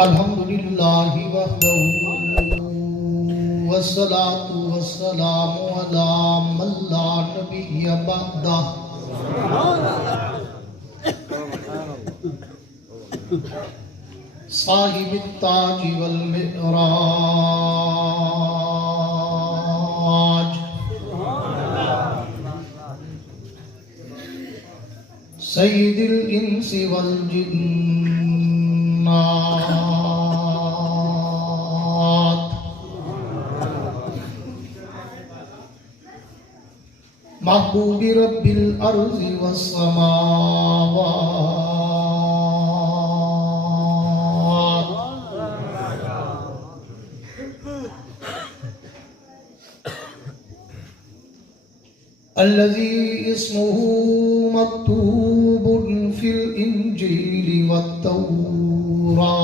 الحمدللہ وحدہ والصلاة والسلام علی من لا نبی بعدہ صاحب التاج والمعراج سید الانس والجنات محبوب رب الارض والسماوات الذي اسمه مكتوب في الإنجيل والتوراة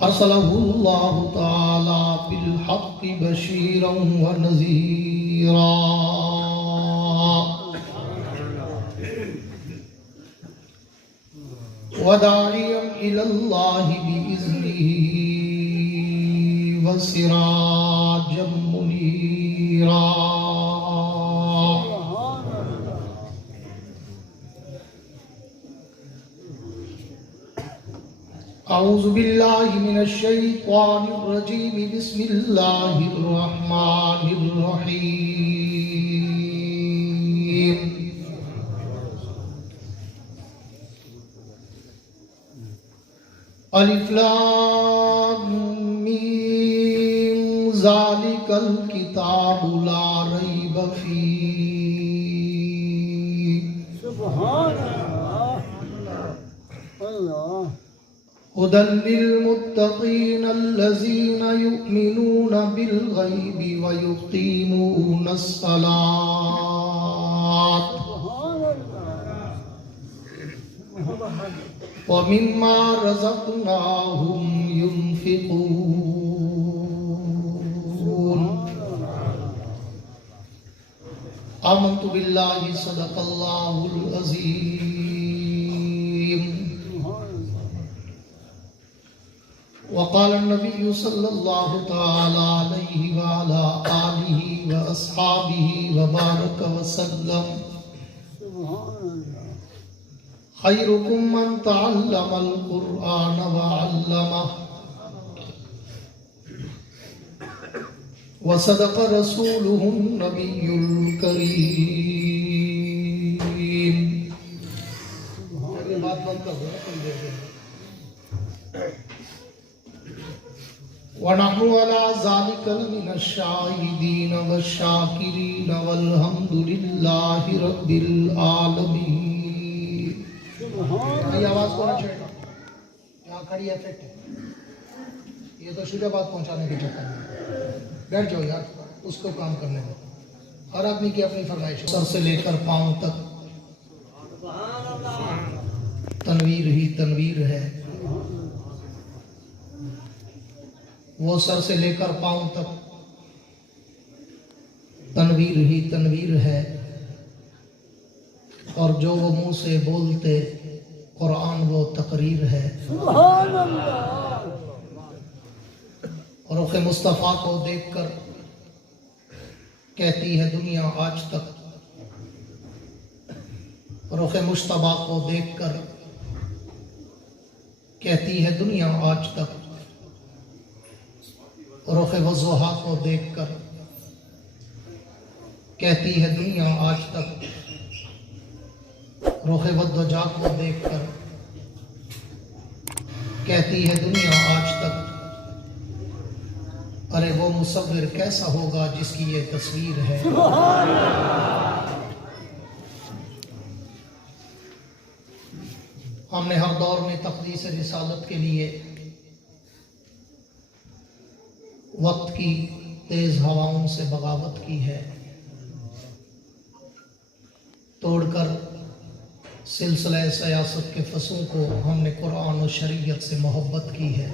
أرسله الله تعالى بالحق بشيرا ونذيرا وداعيا إلى الله بإذنه وسراجا منيرا أعوذ بالله من الشيطان الرجيم بسم الله الرحمن الرحيم الف لام میم ذالک الکتاب لا ریب فیہ سبحان اللہ هدى للمتقين الذين يؤمنون بالغيب ويقيمون الصلاة ومما رزقناهم ينفقون آمنت بالله صدق الله العظيم وقال النبي صلى الله تعالى عليه وعلى آله وأصحابه وبارك وسلم خيركم من تعلم القرآن وعلمه وصدق رسوله النبي الكريم ونحن على ذلك من الشاهدين والشاكرين والحمد لله رب العالمين. یہ آواز کون چھوڑے گا؟ یہاں کھڑی ایفیکٹ ہے. یہ تو شجاع بات پہنچانے کے چکر میں. بیٹھ جاؤ یار، اس کو کام کرنے دو. ہر آدمی کی اپنی فرمائش ہے. سر سے لے کر پاؤں تک تنویر ہی تنویر ہے. وہ سر سے لے کر پاؤں تک تنویر ہی تنویر ہے، اور جو وہ منہ سے بولتے قرآن وہ تقریر ہے. سبحان اللہ. اور رخ مصطفیٰ کو دیکھ کر کہتی ہے دنیا آج تک، رخ مشتبہ کو دیکھ کر کہتی ہے دنیا آج تک، رخ وضحا کو دیکھ کر کہتی ہے دنیا آج تک، رخ والدجا کو دیکھ کر کہتی ہے دنیا آج تک. ارے وہ مصور کیسا ہوگا جس کی یہ تصویر ہے. ہم نے ہر دور میں تقدیس رسالت کے لیے وقت کی تیز ہواؤں سے بغاوت کی ہے. توڑ کر سلسلہ سیاست کے فصوں کو ہم نے قرآن و شریعت سے محبت کی ہے.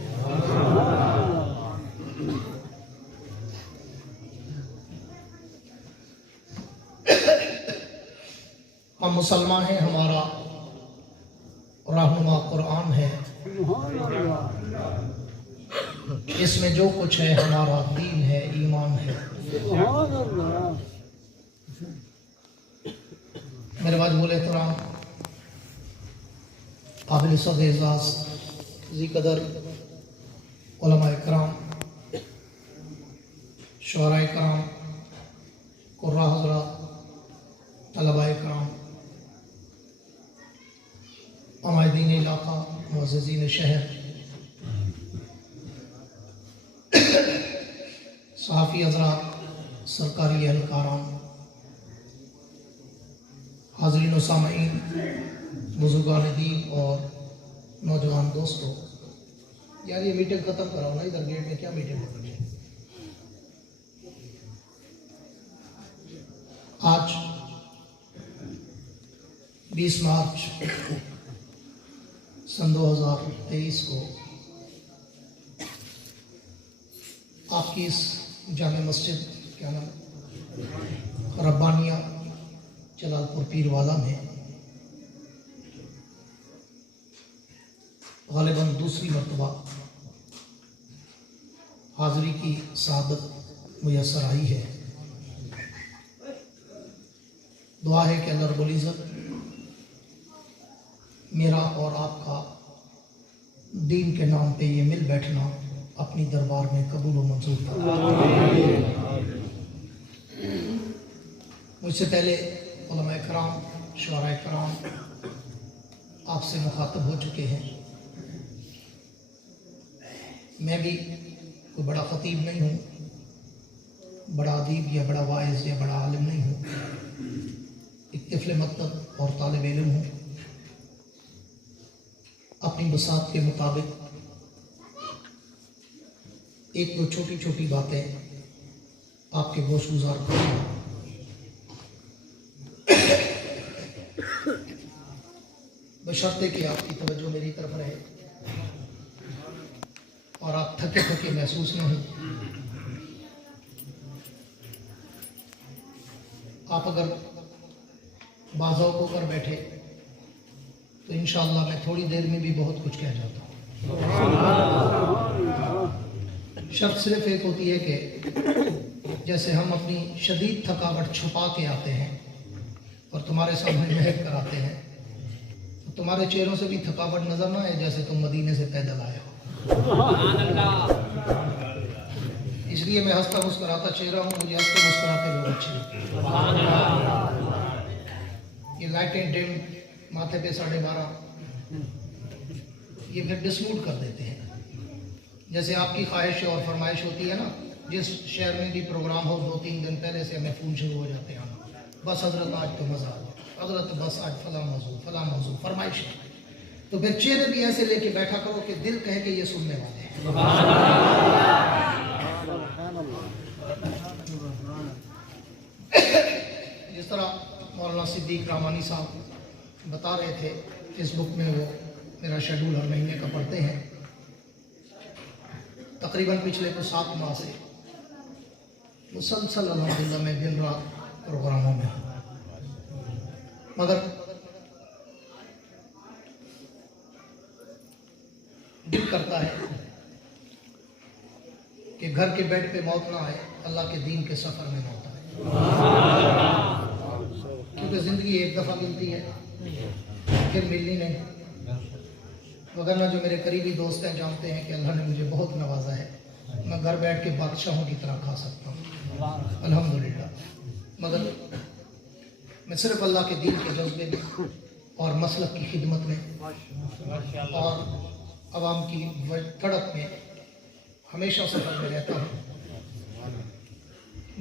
ہم مسلمان ہیں، ہمارا رہنما قرآن ہے، سبحان اللہ اس میں جو کچھ ہے ہمارا دین ہے، ایمان ہے۔ سبحان اللہ میرے واجب احترام قابل صد اعزاز ذی قدر علماء کرام، شعراء کرام، قراء حضرات، طلباء کرام، عمائدین علاقہ، معززین شہر، صحافی حضرات، سرکاری اہلکاران، حاضرین و سامعین، بزرگان دین اور نوجوان دوستوں، یار یہ میٹنگ ختم کراؤ نا، ادھر گیٹ میں کیا میٹنگ ہو رہی ہے؟ آج 20 مارچ سن 2023 کو آپ کی اس جامع مسجد کیا نام ربانیہ جلال پور پیر والا میں غالباً دوسری مرتبہ حاضری کی سعادت میسر آئی ہے۔ دعا ہے کہ اللہ رب العزت میرا اور آپ کا دین کے نام پہ یہ مل بیٹھنا اپنی دربار میں قبول و منظور فرمائے۔ مجھ سے پہلے علماء کرام، شعراء کرام آپ سے مخاطب ہو چکے ہیں۔ میں بھی کوئی بڑا خطیب نہیں ہوں، بڑا ادیب یا بڑا واعظ یا بڑا عالم نہیں ہوں، ایک طفل مکتب اور طالب علم ہوں۔ اپنی بساط کے مطابق ایک دو چھوٹی چھوٹی باتیں آپ کے گوش گزار کروں گا۔ بشرطے کہ آپ کی توجہ میری طرف رہے اور آپ تھکے تھکے محسوس نہ ہوں۔ آپ اگر بازو کر بیٹھے تو انشاءاللہ میں تھوڑی دیر میں بھی بہت کچھ کہہ جاتا ہوں۔ شرط صرف ایک ہوتی ہے کہ جیسے ہم اپنی شدید تھکاوٹ چھپا کے آتے ہیں اور تمہارے سامنے مہک کر آتے ہیں تو تمہارے چہروں سے بھی تھکاوٹ نظر نہ آئے جیسے تم مدینے سے پیدل آئے ہو۔ اس لیے میں ہنستا مسکراتا چہرہ ہوں، مجھے ہنستے مسکراتے لوگ اچھے لگتے ہیں۔ یہ لائٹیں ڈم ماتھے پہ 12:30 یہ پھر ڈسموڈ کر دیتے ہیں۔ جیسے آپ کی خواہش اور فرمائش ہوتی ہے نا، جس شہر میں بھی پروگرام ہو 2-3 دن پہلے سے ہمیں فون شروع ہو جاتے ہیں، بس حضرت آج تو مزہ آ گیا، حضرت بس آج فلاں موضوع فرمائش ہے، تو پھر چہرے بھی ایسے لے کے بیٹھا کرو کہ دل کہے کہ یہ سننے والے ہیں۔ جس طرح مولانا صدیق رامانی صاحب بتا رہے تھے، فیس بک میں وہ میرا شیڈول ہر مہینے کا پڑھتے ہیں، تقریباً پچھلے کچھ 7 ماہ سے مسلسل الحمدللہ میں دن رات پروگراموں میں ہوں، مگر دل کرتا ہے کہ گھر کے بیڈ پہ موت نہ آئے، اللہ کے دین کے سفر میں موت آئے، کیونکہ زندگی ایک دفعہ ملتی ہے پھر ملنی نہیں۔ وگرنہ جو میرے قریبی دوست ہیں جانتے ہیں کہ اللہ نے مجھے بہت نوازا ہے، میں گھر بیٹھ کے بادشاہوں کی طرح کھا سکتا ہوں الحمدللہ، مگر میں صرف اللہ کے دین کے جذبے میں اور مسلک کی خدمت میں اور عوام کی تڑپ میں ہمیشہ سفر میں رہتا ہوں۔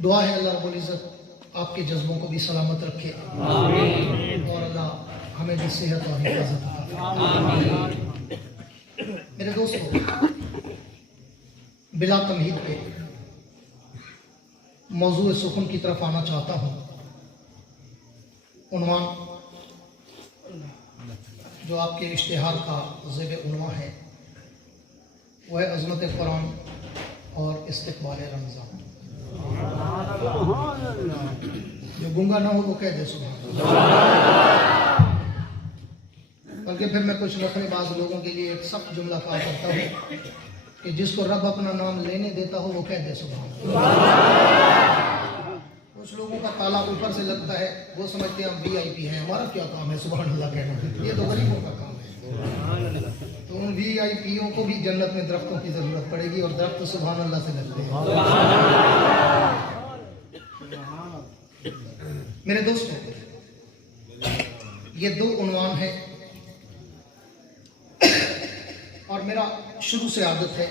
دعا ہے اللہ رب العزت آپ کے جذبوں کو بھی سلامت رکھے اور اللہ ہمیں بھی صحت اور حفاظت عطا۔ میرے دوستوں، بلا تمہید پہ موضوع سخن کی طرف آنا چاہتا ہوں۔ عنوان جو آپ کے اشتہار کا زیب عنوان ہے وہ ہے عظمت قرآن اور استقبال رمضان۔ जो गूंगा ना हो वो कह दे सुभान अल्लाह। बल्कि फिर मैं कुछ नखरेबाज लोगों के लिए एक सख्त जुमला कहा करता हूँ कि जिसको रब अपना नाम लेने देता हो वो कह दे सुभान अल्लाह। कुछ लोगों का ताला ऊपर से लगता है, वो समझते हैं हम VIP हैं, हमारा क्या काम है सुभान अल्लाह कहना, ये तो गरीबों का काम है। तो उन VIPों को भी जन्नत में दरख्तों की जरूरत पड़ेगी और दरख्त सुभान अल्लाह से लगते हैं। मेरे दोस्तों, ये 2 उन्वान है और मेरा शुरू से आदत है,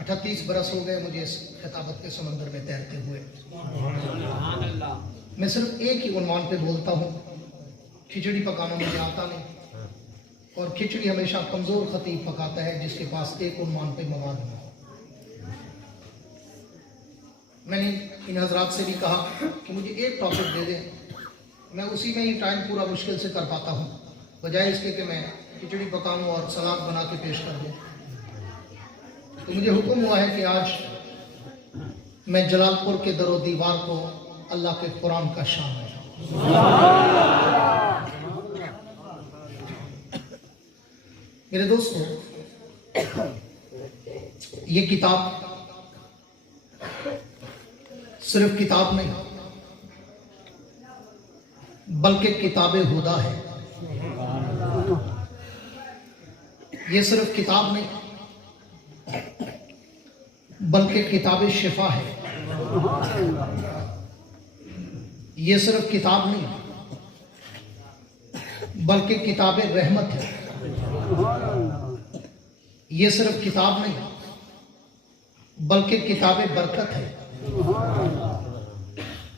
38 बरस हो गए मुझे इस खिताबत के समंदर में तैरते हुए। मैं सिर्फ एक ही उन्वान पे बोलता हूँ। खिचड़ी पकाना मुझे आता नहीं और खिचड़ी हमेशा कमज़ोर खतीब पकाता है जिसके पास एक उन्वान पे मवाद ना हो। मैंने इन हजरात से भी कहा कि मुझे एक टॉपिक दे दें, मैं उसी में ही टाइम पूरा मुश्किल से कर पाता हूँ, बजाय इसके कि मैं खिचड़ी पकाऊँ और सलाद बना के पेश कर दूँ। तो मुझे हुक्म हुआ है कि आज मैं जलालपुर के दरो दीवार को अल्लाह के कुरान का शान है। मेरे दोस्तों, ये किताब सिर्फ किताब नहीं बल्कि किताब हुदा है। ये सिर्फ किताब नहीं बल्कि किताब शिफा है। ये सिर्फ किताब नहीं बल्कि किताब रहमत है। ये सिर्फ किताब नहीं बल्कि किताब बरकत है।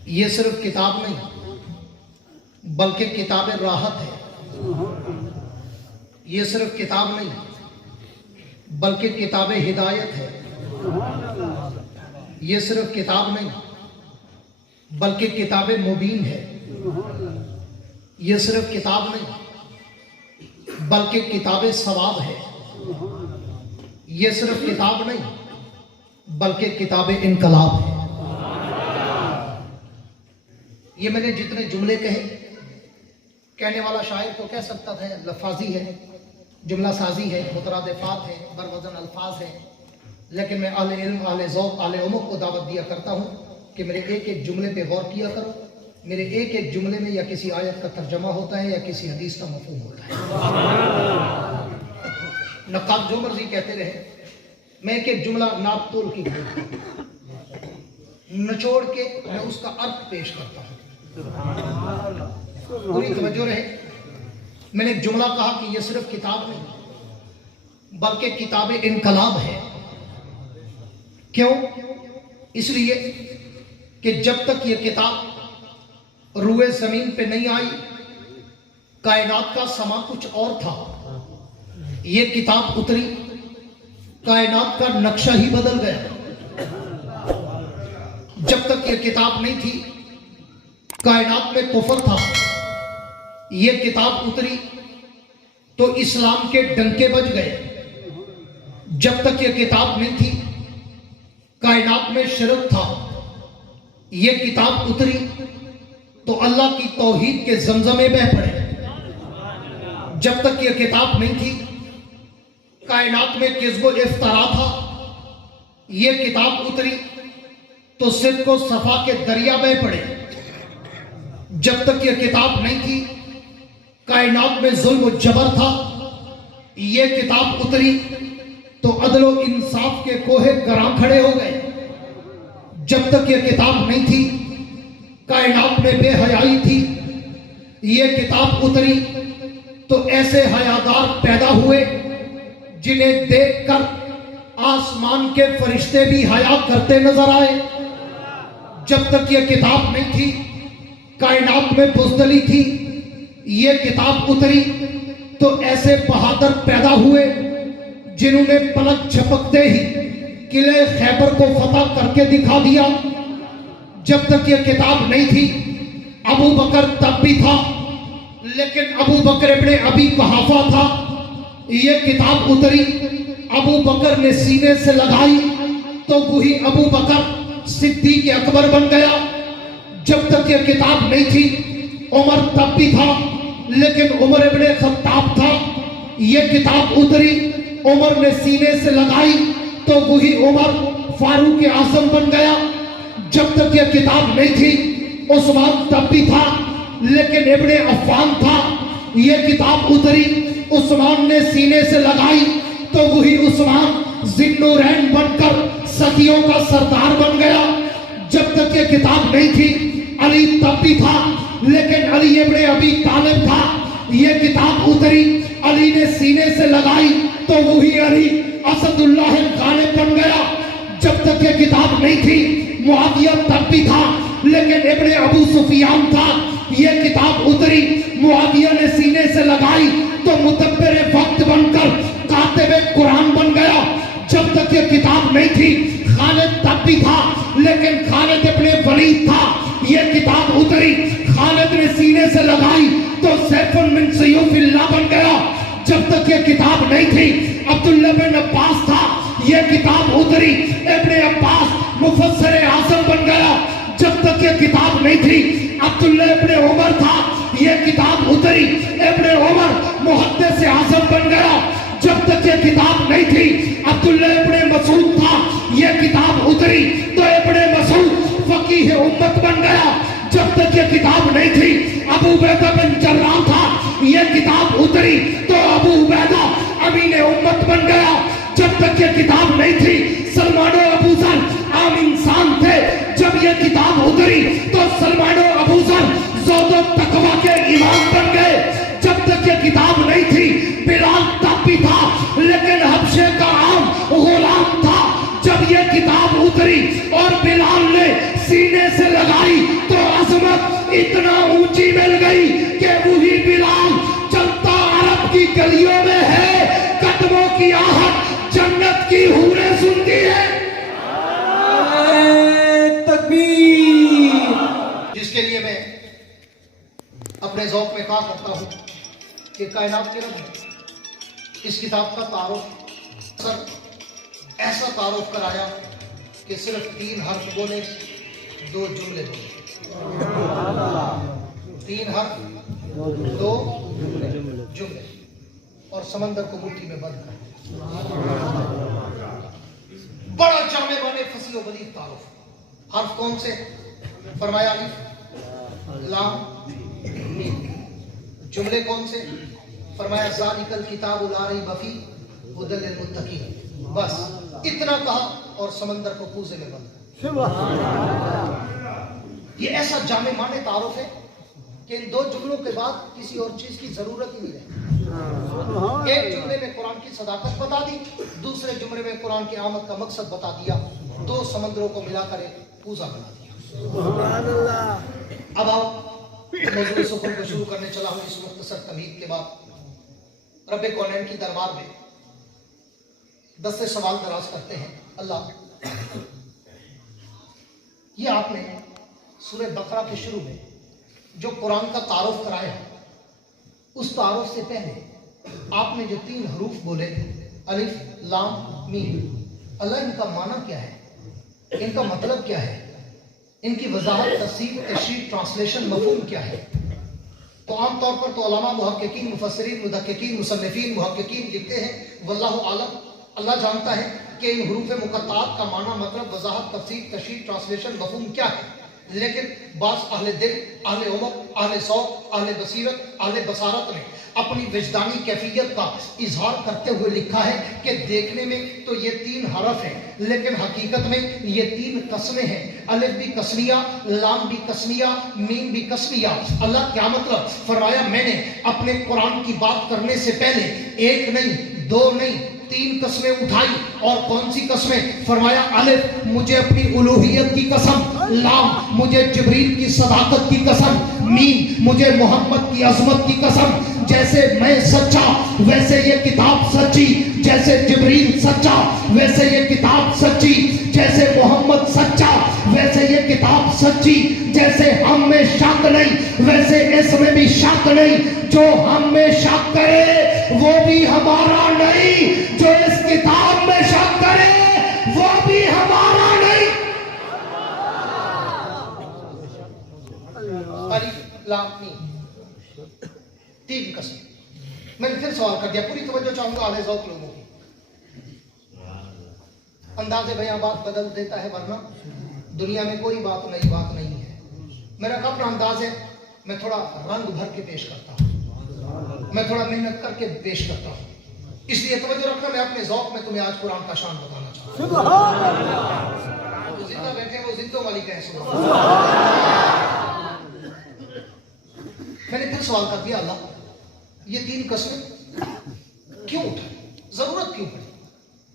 ये सिर्फ किताब नहीं बल्कि किताब राहत है। ये सिर्फ किताब नहीं बल्कि किताब हिदायत है। ये सिर्फ किताब नहीं बल्कि किताब मुबीन है। ये सिर्फ किताब नहीं बल्कि किताब सवाब है। ये सिर्फ किताब नहीं बल्कि किताब इनकलाब है। ये मैंने जितने जुमले कहे, कहने वाला शायर तो कह सकता था लफाजी है, जुमला साजी है, मुतरादिफात है, बरवज़न अल्फाज है, लेकिन मैं आले इल्म, आले ज़ौक़, आले उमुक़ को दावत दिया करता हूँ कि मेरे एक एक जुमले पे गौर किया करो। मेरे एक एक जुमले में या किसी आयत का तर्जमा होता है या किसी हदीस का मफ़हूम होता है। नक़ाद जो मर्जी कहते रहे, मैं एक एक जुमला नाप तोल की निचोड़ के मैं उसका अर्थ पेश करता हूँ। पूरी तवज्जो रहे। मैंने एक जुमला कहा कि ये सिर्फ किताब नहीं बल्कि किताब इनकलाब है। क्यों? इसलिए कि जब तक ये किताब रूए जमीन पे नहीं आई, कायनात का समा कुछ और था। ये किताब उतरी, कायनात का नक्शा ही बदल गया। जब तक ये किताब नहीं थी, कायनात में कुफर था। ये किताब उतरी तो इस्लाम के डंके बज गए। जब तक ये किताब नहीं थी, कायनात में शिरक था। ये किताब उतरी तो अल्लाह की तौहीद के जमजमे बह पड़े। जब तक ये किताब नहीं थी, कायनात में किज़्ब व इफ्तरा था। ये किताब उतरी तो सिद्क़ व सफा के दरिया बह पड़े। जब तक ये किताब नहीं थी, कायनात में जुल्म व जबर था। ये किताब उतरी तो अदल व इंसाफ के कोहे गरां खड़े हो गए। जब तक ये किताब नहीं थी, कायनात में बेहयाई थी। ये किताब उतरी तो ऐसे हयादार पैदा हुए जिन्हें देखकर आसमान के फरिश्ते भी हया करते नजर आए। जब तक ये किताब नहीं थी, कायनात में बुज़दली थी। ये किताब उतरी तो ऐसे बहादुर पैदा हुए जिन्होंने पलक झपकते ही किले खैबर को फतह करके दिखा दिया। जब तक ये किताब नहीं थी, अबू बकर तब भी था, लेकिन अबू बकर इब्ने अबी कुहाफा था। ये किताब उतरी, अबू बकर ने सीने से लगाई तो वही अबू बकर सिद्दीक़ अकबर बन गया। जब तक ये किताब नहीं थी उमर तब भी था, लेकिन उमर इब्ने खत्ताब था। ये किताब उतरी, उमर ने सीने से लगाई तो वही उमर फारूक आजम बन गया। जब तक ये किताब नहीं थी उस्मान तब भी था, लेकिन इब्ने अफ़्फ़ान था। ये किताब उतरी, उस्मान ने सीने से लगाई तो वही उस्मान ज़िन्नुरैन बनकर सदियों का सरदार बन गया। जब तक ये किताब नहीं थी अली तब भी था, लेकिन अली इब्ने अबी तालिब था। ये किताब उतरी, अली ने सीने से लगाई तो वही अली असदुल्लाह गालिब बन गया। जब तक ये किताब नहीं थी मुआविया तब भी था, लेकिन इब्ने अबू सुफियान था। ये किताब उतरी, मुआविया ने सीने से लगाई तो मुतब्बिर वक्त बनकर कातिबे कुरान बन गया। जब तक ये किताब नहीं थी खालिद तब भी था, लेकिन खालिद इब्ने वलीद था। ये किताब उतरी, खालिद ने सीने से लगाई तो सैफुन मिन सयूफिल्लाह बन गया। जब तक ये किताब नहीं थी अब्दुल्लाह बिन अब्बास था। ये किताब उतरी, इब्ने अब्बास मुफस्सिर आज़म बन गया। जब तक ये किताब नहीं थी अब्दुल्लाह इब्ने उमर था। ये किताब उतरी, इब्ने उमर मुहद्दिस आज़म बन गया। जब तक ये किताब नहीं थी अब्दुल्लाह इब्ने मसूद था। ये किताब उतरी तो इब्ने मसूद फकीह उम्मत बन गया। जब तक ये किताब नहीं थी अबू उबैदा बिन जर्राह था। ये किताब उतरी तो अबू उबैदा अमीन उम्मत बन गया। जब तक ये किताब नहीं थी सलमान अबू ज़र आम इंसान थे। जब ये किताब उतरी तो सलमान अबू ज़र ज़ौद तक़वा के इमाम बन गए। जब तक ये किताब नहीं थी बिलाल तब भी था, लेकिन हबशे का आम गुलाम था। जब ये किताब उतरी और बिलाल ने सीने से लगाई तो अजमत इतना ऊंची मिल गई कि वही बिलाल चलता अरब की गलियों में है। कदमों की आहट जन्नत की हूरें सुनती है। तकबीर। जिसके लिए मैं अपने ज़ौक़ में कहा करता हूँ कि कायनात के रब ने इस किताब का तारुफ सर ऐसा तारुफ कराया कि सिर्फ 3 हर्फ बोले, 2 जुमले बोले। 3 हर्फ 2 जुमले और समंदर को मुट्ठी में बंद कर। बड़ा जामे माने फसी व बलीग तारुफ। हर्फ कौन से? फरमाया अलिफ लाम मीम। जुमले कौन से? फरमाया ज़ालिकल किताबु ला रैब फ़ीह हुदल लिल मुत्तक़ीन। बस इतना कहा और समंदर को कूजे में बंद। ये ऐसा जामे माने तारुफ है कि इन 2 जुमलों के बाद किसी और चीज की जरूरत ही नहीं रही। एक जुमले में कुरान की सदाकत बता दी, दूसरे जुमले में कुरान की आमद का मकसद बता दिया, 2 समंदरों को मिलाकर एक पूजा बना दिया। अब आओ मौजूद सुकून को शुरू करने चला हूं। इस मुख्तसर तमहीद के बाद रब्बे कौनैन की दरबार में 10 से सवाल दराज करते हैं। अल्लाह, ये आपने सूरह बकरा के शुरू में जो कुरान का तारुफ कराया है, उस तारुफ से पहले आपने जो 3 हरूफ बोले अलिफ लाम मीम, अल्लाह इनका माना क्या है, इनका मतलब क्या है, इनकी वजाहत तफसीर तशरीह ट्रांसलेशन मफहूम क्या है? तो आमतौर पर तो उलमा मुहक्किकीन मुफस्सिरीन मुदक्किकीन मुसन्निफीन मुहक्किकीन लिखते हैं वल्लाहु आलम, अल्लाह जानता है कि इन हुरूफ मुक़त्तात का माना मतलब वजाहत तफसीर तशरीह ट्रांसलेशन मफहूम क्या है। लेकिन बास अहले दिल, अहले उमर, अहले सौक़, अहले बसीरत, अहले बसारत ने अपनी विजदानी कैफियत का इजहार करते हुए लिखा है कि देखने में तो ये 3 हरफ हैं, लेकिन हकीकत में ये 3 कस्में हैं। अलिफ भी कस्मिया, लाम भी कस्मिया, मीम भी कस्मिया। अल्लाह क्या मतलब? फरमाया मैंने अपने कुरान की बात करने से पहले 1 नहीं 2 नहीं 3 कस्में उठाई। और कौन सी कस्में? फरमाया अलिफ मुझे अपनी उलूहियत की कसम, लाम मुझे जिब्रील की सदाकत की कसम, मीम मुझे मोहम्मद की अजमत की कसम। जैसे मैं सच्चा वैसे ये किताब सच्ची, जैसे जिब्रील सच्चा वैसे ये किताब सच्ची, जैसे मोहम्मद सच्चा वैसे ये किताब सच्ची, जैसे हम में शक नहीं वैसे इसमें भी शक नहीं। जो हम में शक करे वो भी हमारा नहीं, जो इस किताब में शक करे वो भी हमारा नहीं। लाम मीम, 3 कसमें। मैंने फिर सवाल कर दिया, पूरी तवज्जो चाहूंगा आले ज़ौक़ लोगों की। अंदाज़े बयां बात बदल देता है, वरना दुनिया में कोई बात नई बात नहीं है। मेरा अपना अंदाज है, मैं थोड़ा रंग भर के पेश करता हूँ, मैं थोड़ा मेहनत करके पेश करता हूँ। इसलिए तवज्जो रखना, मैं अपने ज़ौक़ में तुम्हें आज कुरान का शान बताना चाहता हूँ। सुभान अल्लाह। जो जिंदा बैठे हैं वो जिंदों वाली कहें सुभान। मैंने फिर सवाल कर दिया, अल्लाह ये 3 कसमें क्यों उठाई, जरूरत क्यों पड़ी?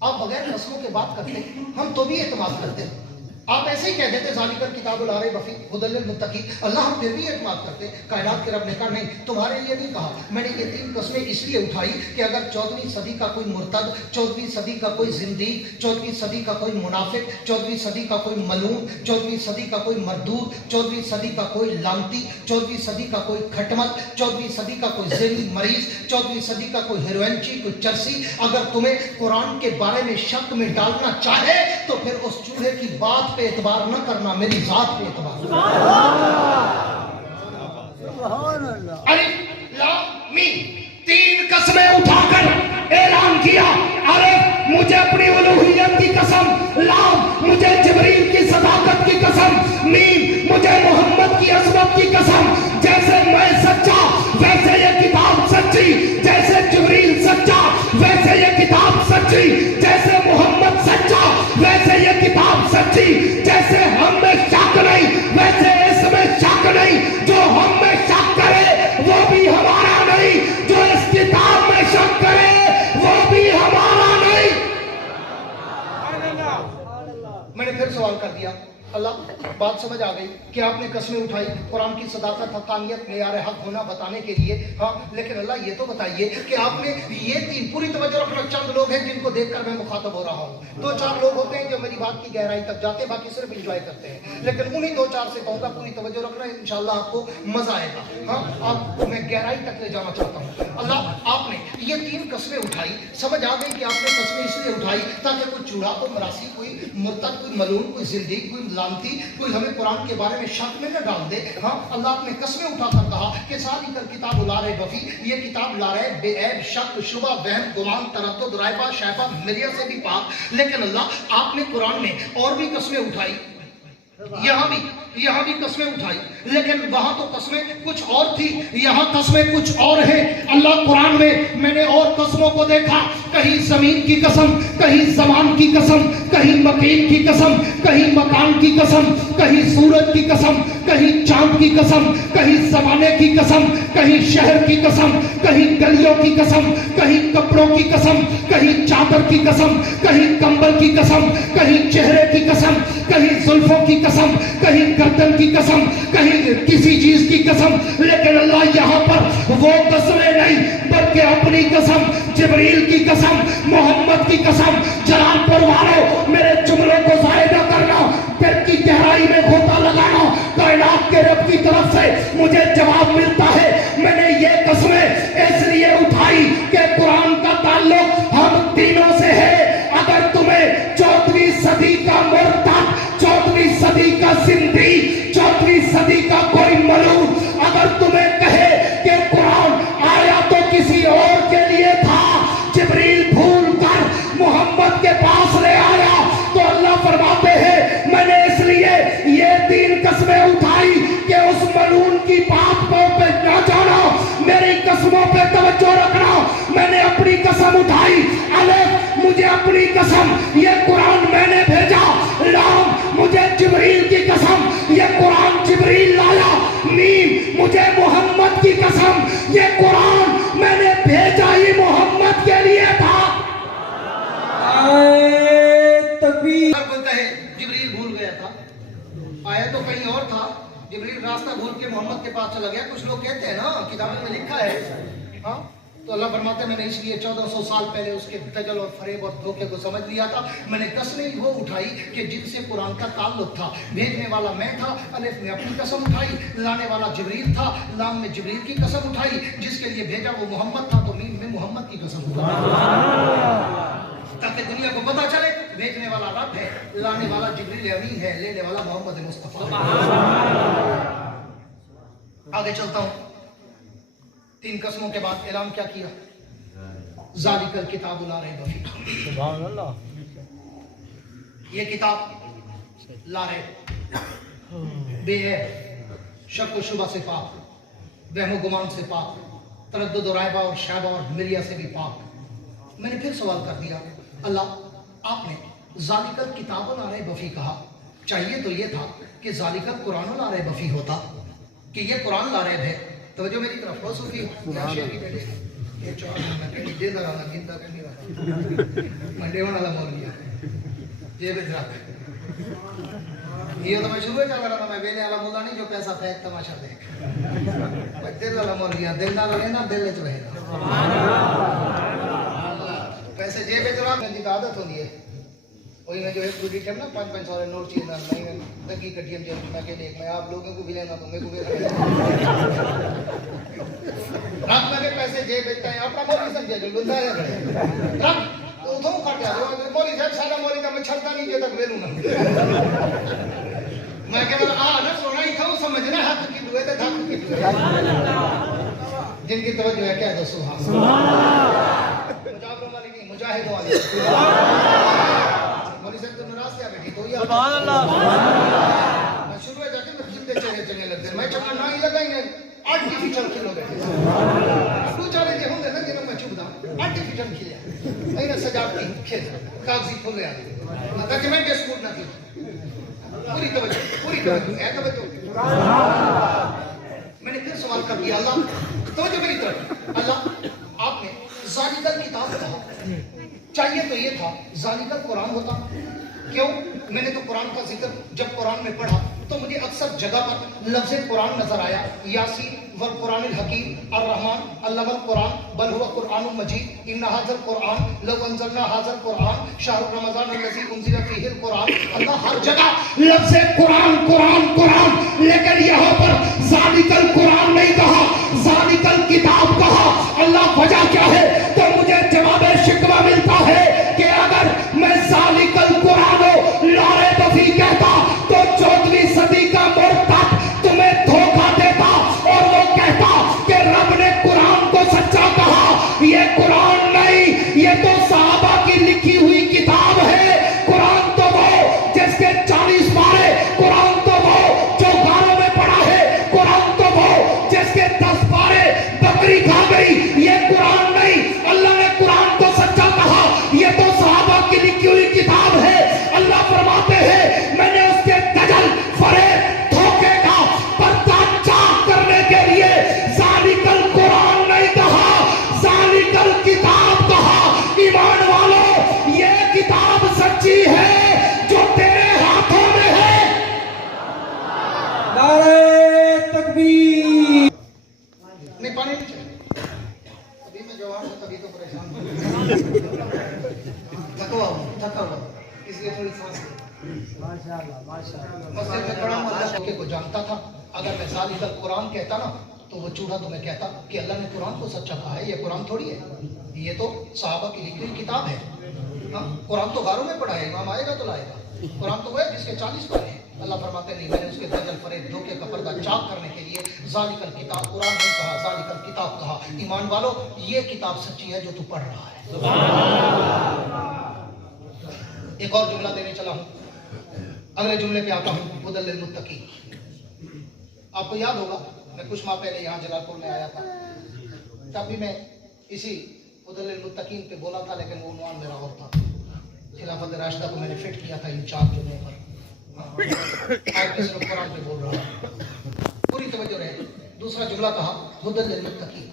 आप बगैर कसमों के बात करते, हम तो भी एतमाद करते हैं। आप ऐसे ही कह देते ज़ालिकल किताबुल ला रैब फीह हुदल लिल मुत्तकीन, अल्लाह हम फिर भी एतमाद करते। कायनात के रब ने कहा नहीं, तुम्हारे लिए नहीं कहा। मैंने ये 3 कसमें इसलिए उठाई कि अगर 14वीं सदी का कोई मुर्तद, 14वीं सदी का कोई जिंदीक, 14वीं सदी का कोई मुनाफिक, 14वीं सदी का कोई मलून, 14वीं सदी का कोई मरदूद, 14वीं सदी का कोई लामती, 14वीं सदी का कोई खटमल, 14वीं सदी का कोई ज़हनी मरीज, 14वीं सदी का कोई हेरोइनची, कोई चरसी, अगर तुम्हें कुरान के बारे में शक में डालना चाहे तो फिर उस चूल्हे की बात पे एतबार न करना, मेरी जात पे एतबार। सुभान अल्लाह। अलिफ लाम मीम, 3 कसमें उठाकर ऐलान किया। अलिफ मुझे अपनी उलूहियत की कसम, लाम मुझे जिब्रील की सदाकत की कसम, मीम मुझे मोहम्मद की अज़मत की कसम। जैसे मैं सच्चा वैसे ये किताब सच्ची, जैसे जिब्रील सच्चा वैसे ये किताब सच्ची, जैसे मोहम्मद सच्चा वैसे ये किताब सच्ची, जैसे हम में शक नहीं वैसे इसमें शक नहीं, जो हम में शक करे वो भी हमारा नहीं, जो इस किताब में शक करे वो भी हमारा नहीं। मैंने फिर सवाल कर दिया, अल्लाह बात समझ आ गई कि आपने कसमें उठाई कुरान की सदाकत, हक़ानियत, मेयार हक होना बताने के लिए। हाँ, लेकिन अल्लाह ये तो बताइए कि आपने ये 3, पूरी तवज्जो रखना, चंद लोग हैं जिनको देखकर मैं मुखातब हो रहा हूँ। 2-4 लोग होते हैं जो मेरी बात की गहराई तक जाते हैं, बाकी सिर्फ एंजॉय करते हैं। लेकिन उन्हीं 2-4 से कहूँगा पूरी तवज्जो रखना, इंशाल्लाह आपको मजा आएगा। हाँ, आपको मैं गहराई तक ले जाना चाहता हूँ। अल्लाह आपने ये 3 कसमें उठाई, समझ आ गई कि आपने कसमें इसलिए उठाई ताकि कोई चूड़ा, कोई मरासी, कोई मुर्तद, कोई मलून, कोई जिंदगी, कोई लामती, कोई हमें कुरान के बारे में शक में न डाल दे। हाँ, अल्लाह ने कसमें उठाकर कहा कि ज़ालिकल किताबुल ला रैब फीह, ये किताब ला रैब, बेऐब, शक, शुबा, वहम, गुमान, तरद्दुद, रायबा, शैबा, मिर्या से भी पाक। लेकिन अल्लाह आपने कुरान में और भी कसमें उठाई, यहाँ भी कसमें उठाई, लेकिन वहां तो कसमें कुछ और थी, यहाँ कसमें कुछ और है। अल्लाह कुरान में मैंने और कसमों को देखा, कहीं जमीन की कसम, कहीं जमान की कसम, कहीं मकीन की कसम, कहीं मकान की कसम, कहीं सूरज की कसम, कहीं चांद की कसम, कहीं जमाने की कसम, कहीं शहर की कसम, कहीं गलियों की कसम, कहीं कपड़ों की कसम, कहीं चादर की कसम, कहीं कंबल की कसम, कहीं चेहरे की कसम, कहीं जुल्फों की कसम, कहीं गर्दन की कसम, कहीं किसी चीज की कसम। लेकिन अल्लाह यहाँ पर वो कसमें नहीं बल्कि अपनी कसम, जिब्रील की कसम, मोहम्मद की कसम। जलालपुर वालों, मेरे जुमलों को ज़ाया न करना, पेट की गहराई में गोता लगाना। कायनात के रब की तरफ से मुझे जवाब मिलता है। मैंने ये कसमें इसलिए उठाई कि कुरान का ताल्लुक हम तीनों से है। अगर तुम्हें 14वीं सदी का मुर्तद, 14वीं सदी का सिंधी, 14वीं सदी का कोई मलून अगर तुम्हें कहे कि कुरान आया तो किसी और के लिए था, जिब्रील भूल कर मोहम्मद के पास ले आया, तो अल्लाह फरमाते हैं मैंने इसलिए ये 3 कसमें उठाई कि उस मलून की बात पे न जाना, मेरी कसमों पे तवज्जो रखना। मैंने अपनी कसम उठाई, अलिफ मुझे अपनी कसम, ये कुरान मैंने भेजा। लाम मुझे जिब्रील की कसम, ये कुरान जिब्रील लाया। मीम मुझे मोहम्मद की कसम, ये कुरान मैंने भेजा ही मोहम्मद के लिए था। तकबीर। हर कोई कहे जिब्रील भूल गया था, आया तो कहीं और था, जिब्रील रास्ता भूल के मोहम्मद के पास चला गया। कुछ लोग कहते हैं ना, किताबों में लिखा है। हाँ, तो अल्लाह फरमाते मैंने इसलिए 1400 साल पहले उसके दजल और फरेब और धोखे को समझ लिया था। मैंने कसमें वो उठाई कि जिनसे कुरान का ताल्लुक था। भेजने वाला मैं था, अलिफ में अपनी कसम उठाई, लाने वाला जिब्रील था, लाम में जिब्रील की कसम उठाई, जिसके लिए भेजा वो मोहम्मद था, तो मीम में मोहम्मद की कसम उठाई, ताकि दुनिया को पता चले भेजने वाला रब है, लाने वाला जिब्रील अमीन है, लेने वाला मोहम्मद मुस्तफा। आगे चलता हूं। 3 कसमों के बाद ऐलान क्या किया? ज़ालिकल किताबु ला रैब फीह, सुभान अल्लाह। ये किताब ला रैब, बेऐब, शक व शुबा से पाक, वहम व गुमान से पाक, तरद्दुद और रायबा और शायबा और मिरिया से भी पाक। मैंने फिर सवाल कर दिया, अल्लाह आपने ज़ालिकल किताबु ला रैब फीह कहा, चाहिए तो ये था कि ज़ालिकल कुरान ला रैब फीह होता, कि ये कुरान ला रैब है। तवज्जो मेरी तरफ हो सूफी क्या शेर की बेटे ये चौड़ मैं कहीं दे दरा ना गिनता करनी रहा मैं देवन वाला बोल लिया ये भी रख ये तो मैं शुरू में चल रहा था, मैं बेने वाला मुल्ला नहीं जो पैसा फेंक तमाशा देख, मैं दिल वाला बोल लिया, दिल ना लगे ना दिल में रहेगा। पैसे जेब में चला मेरी आदत होती है, वही मैं जो है पूरी टाइम ना 5-5 वाले नोट चाहिए ना नहीं तकी कटियम जेब में के लिए मैं आप लोगों को भी लेना तो मेरे को भी रात में के पैसे जेब बेचता है अपना मोली समझे जो लुंदा है रात तो उठो काट दिया मोली साहब सारा मोली का मैं छड़ता नहीं जे तक वेलू ना मैं के बोला आ ना सोना ही खाऊं समझना हाथ की दुए ते धक की दुए जिनकी तवज्जो है क्या दो सुभान अल्लाह मुजाहिद वाली की मुजाहिद वाली मोली साहब तो नाराज क्या बैठी तो या सुभान अल्लाह। मैं शुरू में जाके मैं चिंते चंगे लगते मैं चंगा ना ही लगाएंगे आर्टिफिशियल खिलो बैठे तू चाले जे होंगे ना जिन्हों मैं चुभदा आर्टिफिशियल खिले ऐना सजावटी खेल कागजी फुले आ मतलब कि मैं डिस्कूट ना थी पूरी तवज्जो है तवज्जो। मैंने फिर सवाल कर दिया, अल्लाह तवज्जो मेरी तरफ, अल्लाह आपने ज़ालिकल किताब कहा, चाहिए तो ये था ज़ालिकल कुरान होता, क्यों? मैंने तो कुरान का जिक्र जब कुरान में पढ़ा तो मुझे अक्सर जगह पर लफ्ज़ कुरान नजर आया, यासीन वल कुरानिल हकीम अर्रहमान अल्लमल कुरान बल हुवा कुरानुम मजीद इन्ना हाज़ल कुरान लौ अंज़लना हाज़ल कुरान शहर रमज़ान अल्लज़ी उनज़िला फ़ीहिल कुरान। अल्लाह हर जगह लफ्ज़ कुरान कुरान कुरान, लेकिन यहाँ पर ज़ालिकल कुरान नहीं कहा, ज़ालिकल किताब कहा। अल्लाह वजह क्या है? तो मुझे जवाब शिकवा मिलता है कि अगर मैं ज़ालिकल कुरान ला रैब फीह कहता तो 14वीं सदी का मुर्तद तुम्हें धोखा देता और वो कहता कि रब ने कुरान को सच्चा कहा। ये कुरान नहीं, ये तो सहाबा की लिखी हुई किताब है। कुरान तो वो जिसके 40 पारे, कुरान तो वो जो गारों में पड़ा है, कुरान तो वो जिसके 10 पारे बकरी खा गई। ये कुरान नहीं, अल्लाह ने कुरान को सच्चा कहा, ये तो सहाबा की लिखी हुई किताब है। अल्लाह फरमाते हैं मैंने उसके दजल फरेब धोखे का पर्दाचार करने के लिए ज़ालिकल कुरान नहीं कहा, ज़ालिकल किताब कहा। ईमान वालों, ये किताब सच्ची है जो तेरे हाथों में है। नारे तकबीर। नहीं पानी नहीं चाहिए अभी मैं जवान हूँ तभी तो परेशान हूँ थका हुआ इसलिए थोड़ी सांस माशाअल्लाह माशाअल्लाह। मस्जिद में खड़ा हूँ, अल्लाह को जानता था। अगर मैं ज़ालिकल कुरान कहता ना तो वो चूड़ा तो मैं कहता कि अल्लाह ने कुरान को सच्चा कहा है। ये कुरान थोड़ी है, ये तो सहाबा की लिखी हुई किताब है। हाँ, कुरान तो गारों में पढ़ा है, इमाम आएगा तो लाएगा। कुरान तो वो है जिसके 40 पारे हैं। अल्लाह फरमाते नहीं, मैंने उसके दजल फरेब धोखे का पर्दा चाक करने के लिए ज़ालिकल किताब कुरान नहीं कहा, ज़ालिकल किताब कहा। ईमान वालों, ये किताब सच्ची है जो तू पढ़ रहा है। एक और जुमला देने चला हूं, अगले जुमले पे आता हूं। हुदल लिल मुत्तकीन। आपको याद होगा मैं कुछ माह पहले यहाँ जलालपुर में आया था, तब भी मैं इसी हुदल लिल मुत्तकीन पे बोला था, लेकिन वो उन्वान मेरा और था। खिलाफत राशिदा को मैंने फिट किया था इन 4 जुमलों पर। आज मैं सिर्फ कुरान पे बोल रहा हूँ, पूरी तवज्जो रहे। दूसरा जुमला कहा हुदल लिल मुत्तकीन,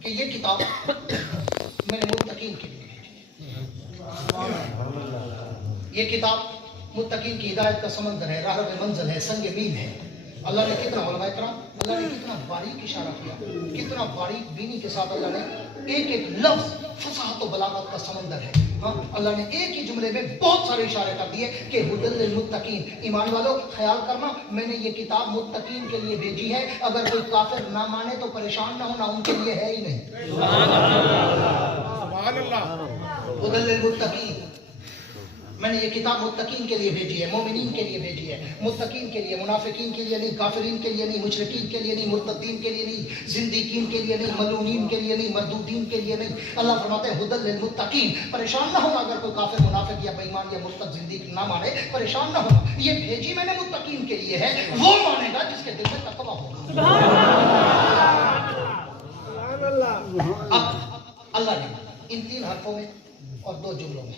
कि ये किताब मैंने मुत्तकीन के लिए भेजी। ये किताब मुत्तकीन की हिदायत का समंदर है, राह पे मंजिल है, संग मीन है। अल्लाह ने कितना उलमा इकराम, अल्लाह ने कितना बारीक इशारा किया, कितना बारीक बीनी के साथ अल्लाह ने एक एक लफ्ज फसाहत और बलागत का समंदर है। हाँ, अल्लाह ने एक ही जुमले में बहुत सारे इशारे कर दिए कि हुदल लिल मुत्तकीन। ईमान वालों, ख्याल करना, मैंने ये किताब मुत्तकीन के लिए भेजी है। अगर कोई काफिर ना माने तो परेशान ना होना, उनके लिए है ही नहीं। हुदल लिल मुत्तकीन। मैंने ये किताब मुत्तकीन के लिए भेजी है, मोमिनीन के लिए भेजी है, मुत्तकीन के लिए, मुनाफिकीन के लिए नहीं, काफिरीन के लिए नहीं, मुशरिकीन के लिए नहीं, मुर्तदीन के लिए नहीं, जिंदीकीन के लिए नहीं, मलूनीन के लिए नहीं, मरदूदीन के लिए नहीं। अल्लाह फरमाते हैं हुदल लिल मुत्तकीन। परेशान ना होना अगर कोई काफिर, मुनाफिक या बेईमान या मुर्तद, जिंदीक ना माने, परेशान ना होना। ये भेजी मैंने मुत्तकीन के लिए है, वो मानेगा जिसके दिल में तकवा होगा। अब अल्लाह ने इन 3 हरफों में और 2 जुमलों में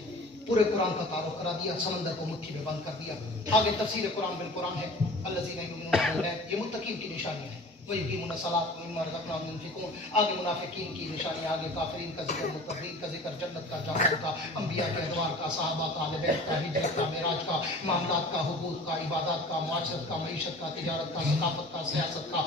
पूरे कुरान का तारुफ करा दिया, समंदर को मुट्ठी में बंद कर दिया। आगे तफसीर कुरान बिल कुरान है, अल्लज़ीना युमिनूना बिल गैब, ये मुत्तकीन की निशानियां हैं। वयुकीमूना सलात व मिम्मा रज़क़नाहुम युनफ़िक़ून, आगे मुनाफिकीन की निशानियां, आगे काफिरीन का जिक्र, मुतक़ीन का जिक्र, जन्नत का, जहन्नम का, अंबिया के अदवार का, सहाबा का, अहले बैत का, हिजरत का, मेराज का, मामलात का, हुकूक का, इबादत का, मुआशरत का, मईशत का, तिजारत का, सकाफत का, सियासत का,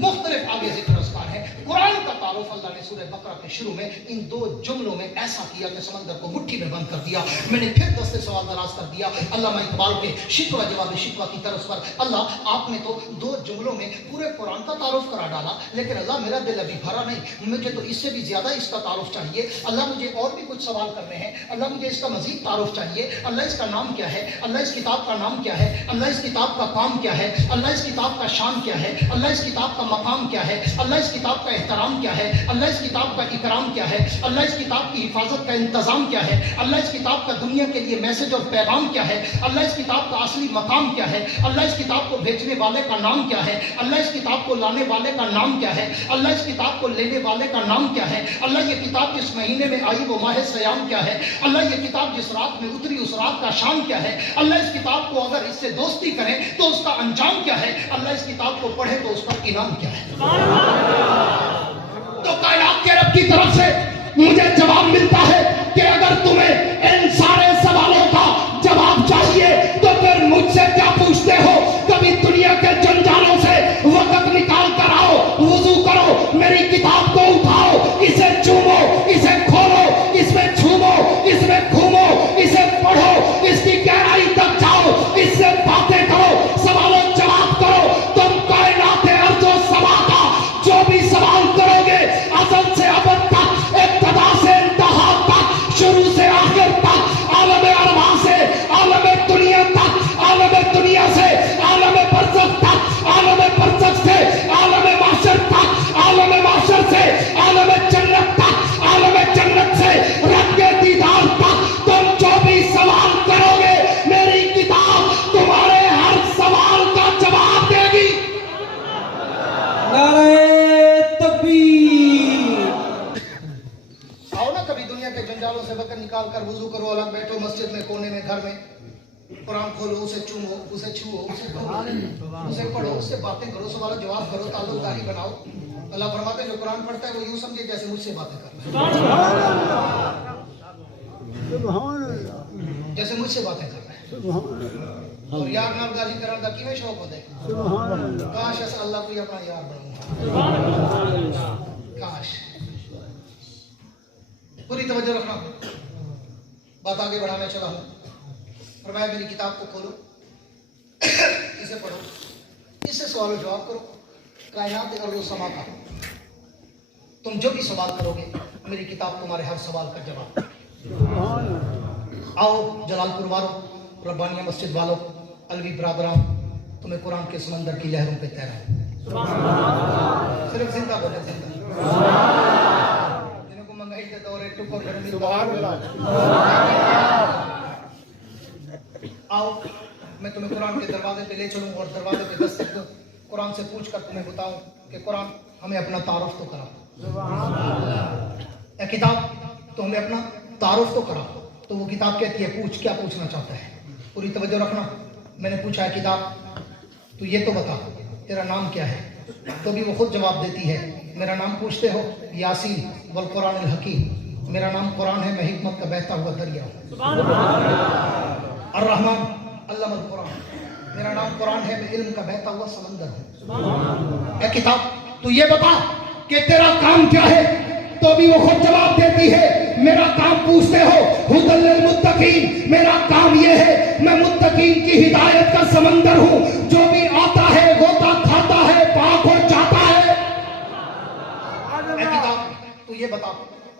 मुख्तलिफ आगे जिक्र अस्कार है। कुरान का तारुफ अल्लाह ने सूरह बकरा के शुरू में इन 2 जुमलों में ऐसा किया कि समंदर को मुट्ठी में बंद कर दिया। मैंने फिर दस्ते सवाल दराज कर दिया अल्लामा इकबाल के शिकवा जवाब शिकवा की तरफ पर। अल्लाह आपने तो 2 जुमलों में पूरे कुरान का तारुफ करा डाला, लेकिन अल्लाह मेरा दिल अभी भरा नहीं, मुझे तो इससे भी ज्यादा इसका तारुफ चाहिए। अल्लाह मुझे और भी कुछ सवाल करने हैं, अल्लाह मुझे इसका मजीद तारुफ चाहिए। अल्लाह इसका नाम क्या है, अल्लाह इस किताब का नाम क्या है, अल्लाह इस किताब का काम क्या है, अल्लाह इस किताब का शान क्या है, अल्लाह इस किताब का मकाम क्या है, अल्लाह इस किताब का एहतराम क्या है, अल्लाह इस किताब का इकराम क्या है, अल्लाह इस किताब की हिफाजत का इंतजाम क्या है, अल्लाह इस किताब का दुनिया के लिए मैसेज और पैगाम क्या है, अल्लाह इस किताब का असली मकाम क्या है, अल्लाह इस किताब को भेजने वाले का नाम क्या है, अल्लाह इस किताब को लाने वाले का नाम क्या है, अल्लाह इस किताब को लेने वाले का नाम क्या है, अल्लाह ये किताब जिस महीने में आई वो माह सयाम क्या है, अल्लाह ये किताब जिस रात में उतरी उस रात का शान क्या है, अल्लाह इस किताब को अगर इससे दोस्ती करें तो उसका अंजाम क्या है, अल्लाह इस किताब को पढ़े तो उस पर इनाम क्या है। तो कायनात के रब की तरफ से मुझे जवाब मिलता है कि अगर तुम्हें इन सारे सवालों का जवाब चाहिए तो फिर मुझसे क्या पूछते हो। कभी दुनिया के जंजालों से वक्त निकाल कर आओ, वुजू करो, मेरी किताब को उठाओ, इसे चूमो, इसे खोलो, इसमें छूमो, इसमें घूमो, इसे पढ़ो, इसकी गहराई तक जाओ, इससे बातें करो, सवालों जवाब करो। तुम कायनात अर्ज़ो समा का जो भी सवाल करोगे, अज़ल से अबद तक, इब्तिदा से इंतहा तक, शुरू से आखिर तक, आलम अरवा से आलम दुनिया तक, आलम दुनिया से आलम बरज़ख तक, आलम बरज़ख से आलम माशर तक, आलम माशर से आलम जन्नत तक, आलम जन्नत से रब के दीदार तक, तुम जो भी सवाल करोगे मेरी किताब तुम्हारे हर सवाल का जवाब देगी। नारे तकबीर। आओ ना कभी दुनिया के जंजालों से वक्त निकाल कर वुजू करो, अलग बैठो मस्जिद में, कोने में, घर में, कुरान खोलो, उसे चूमो, उसे छुओ, उसे कहो, उसे पढ़ो, उससे बातें करो, सवाल जवाब करो, ताल्लुकदारी बनाओ। अल्लाह फरमाते हैं जो कुरान पढ़ता है वो यूं समझे जैसे मुझसे बातें कर रहा है, जैसे मुझसे बातें कर रहा है। और यार नाल गाली कराने का किवें शौक होता है। काश ऐसा अल्लाह को अपना यार बनाऊं, काश। पूरी तवज्जो रखना, बात आगे बढ़ाने चला हूं। फरमाया मेरी किताब को खोलो, इसे पढ़ो, इससे सवाल जवाब करो। कायनात अर्ज़ो समा का तुम जो भी सवाल करोगे मेरी किताब तुम्हारे हर सवाल का जवाब। आओ जलालपुर वालों, रब्बानिया मस्जिद वालों, अलवी बरादरान, तुम्हें कुरान के समंदर की लहरों पे तैरा। सिर्फ जिंदा बोले, जिंदा। जिनको मंगाई के दौरे टुक और आओ मैं तुम्हें कुरान के दरवाजे पे ले चलूं और दरवाजे पे दस्तक दूं, कुरान से पूछ कर तुम्हें बताऊं कि कुरान हमें अपना तारुफ तो करा, या किताब तो हमें अपना तारुफ तो करा। तो वो किताब कहती है पूछ, क्या पूछना चाहता है। पूरी तवज्जो रखना। मैंने पूछा है किताब तू ये तो बता तेरा नाम क्या है, तो भी वो खुद जवाब देती है मेरा नाम पूछते हो, यासीन वल कुरान अल हकीम, मेरा नाम कुरान है, मैं हिकमत का बहता हुआ दरिया हूँ। अर्रहमान अल्लम अल कुरान, मेरा नाम कुरान है, मैं इल्म का बहता हुआ समंदर हूँ। ए किताब तू ये बता कि तेरा काम क्या है, तो भी वो खुद जवाब देती है मेरा काम पूछते हो हुदल लिल मुत्तकीन, मेरा काम ये है मैं मुत्तकीन की हिदायत का समंदर हूँ, जो भी आता है गोता खाता है, पाक हो जाता है। ए किताब तू ये बता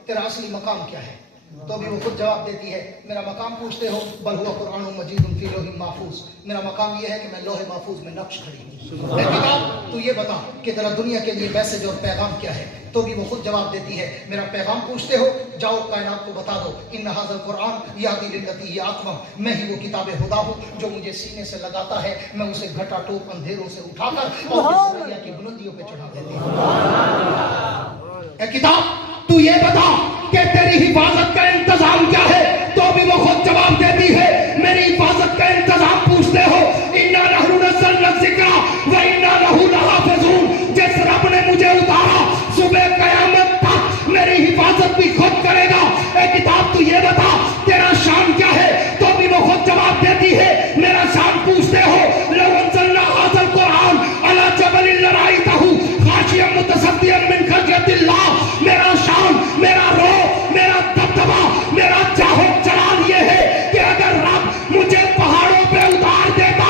तेरा असली मकाम क्या है, तो भी वो खुद जवाब देती है। मेरा मकाम पूछते हो, बल हुआ कुरान मजीदुन फी लौहिन महफूज, मेरा मकाम ये है कि मैं लोहे महफूज में नक्श खड़ी हूँ। किताब तू ये बता कि तेरा दुनिया के लिए मैसेज और पैगाम क्या है, तो भी वो खुद जवाब देती है। मेरा पैगाम पूछते हो, जाओ कायनात को बता दो, इन हाज़ल कुरान यादी लिल्लती हिय अक़वम, मैं ही वो किताब खुदा हूँ जो मुझे सीने से लगाता है, मैं उसे घटा टोप अंधेरों से उठाकर और दुनिया की बुलंदियों पे चढ़ा देती हूँ। किताब तू ये बता कि तेरी हिफाजत का इंतजाम क्या है, तो भी वो खुद जवाब देती है। मेरी हिफाजत का इंतजाम पूछते हो, इन्ना नहनु नज़्ज़लना ज़िक्रा व इन्ना लहू लहाफ़िज़ून, जिस रब ने मुझे उतारा सुबह क़यामत तक मेरी हिफाजत भी खुद करेगा। ए किताब तू ये बता तेरा शान क्या है, तो भी वो खुद जवाब देती है। मेरा शान पूछते हो, लौ अंज़लना हाज़ल कुरान अला जबलिन लरअयतहु खाशिय्यन मुतसद्दिअन मिन खश्यतिल्लाह, मेरा शान, मेरा रोब, मेरा दबदबा, मेरा चाहो जलाल ये है कि अगर रब मुझे पहाड़ों पे उतार देता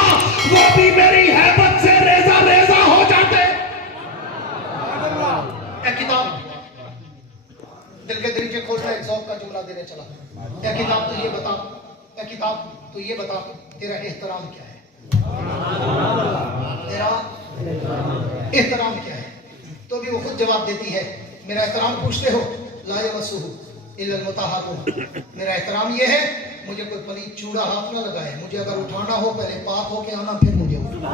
वो भी मेरी हैबत से रेजा रेजा हो जाते। ए किताब दिल के दरीचे खोलना एक ज़ौक़ का जुमला देने चला। ए किताब तू ये बता, ए किताब तू ये बता तेरा एहतराम क्या है, तेरा एहतराम क्या है, तो भी वो खुद जवाब देती है। मेरा एहतराम पूछते हो, ला यमस्सुहु इल्लल मुतहहारून, मेरा एहतराम ये है मुझे कोई पलीत चूड़ा हाथ ना लगाए, मुझे अगर उठाना हो पहले पाक होके आना फिर मुझे उठाना।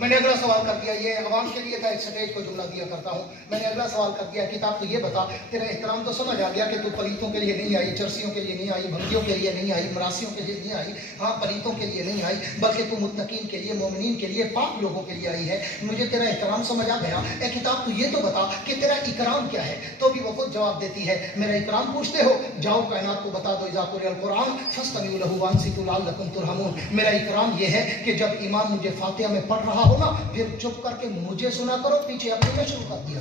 मैंने अगला सवाल कर दिया, ये अवाम के लिए था, एक स्टेज को जुमला दिया करता हूँ। मैंने अगला सवाल कर दिया, किताब तो ये बता तेरा एहतराम तो समझ आ गया कि तू पलीतों के लिए नहीं आई, चरसियों के लिए नहीं आई, भंगियों के लिए नहीं आई, मरासियों के लिए नहीं आई, हाँ पलीतों के लिए नहीं आई, बल्कि तू मुत्तकीन के लिए, मोमिनीन के लिए, पाक लोगों के लिए आई है। मुझे तेरा एहतराम समझ आ गया। ए किताब तू ये तो बता कि तेरा इकराम क्या है, तो भी वो खुद जवाब देती है। मेरा इकराम पूछते हो, जाओ कायनात को बता दो, इज़ा क़ुरिअल कुरान फस्तमिऊ लहू वअनसितू लअल्लकुम तुरहमून, मेरा इकराम ये है कि जब इमाम मुझे फातिहा में पढ़ रहा हो ना, फिर चुप करके मुझे सुना करो, पीछे अपने में शुरू कर दिया।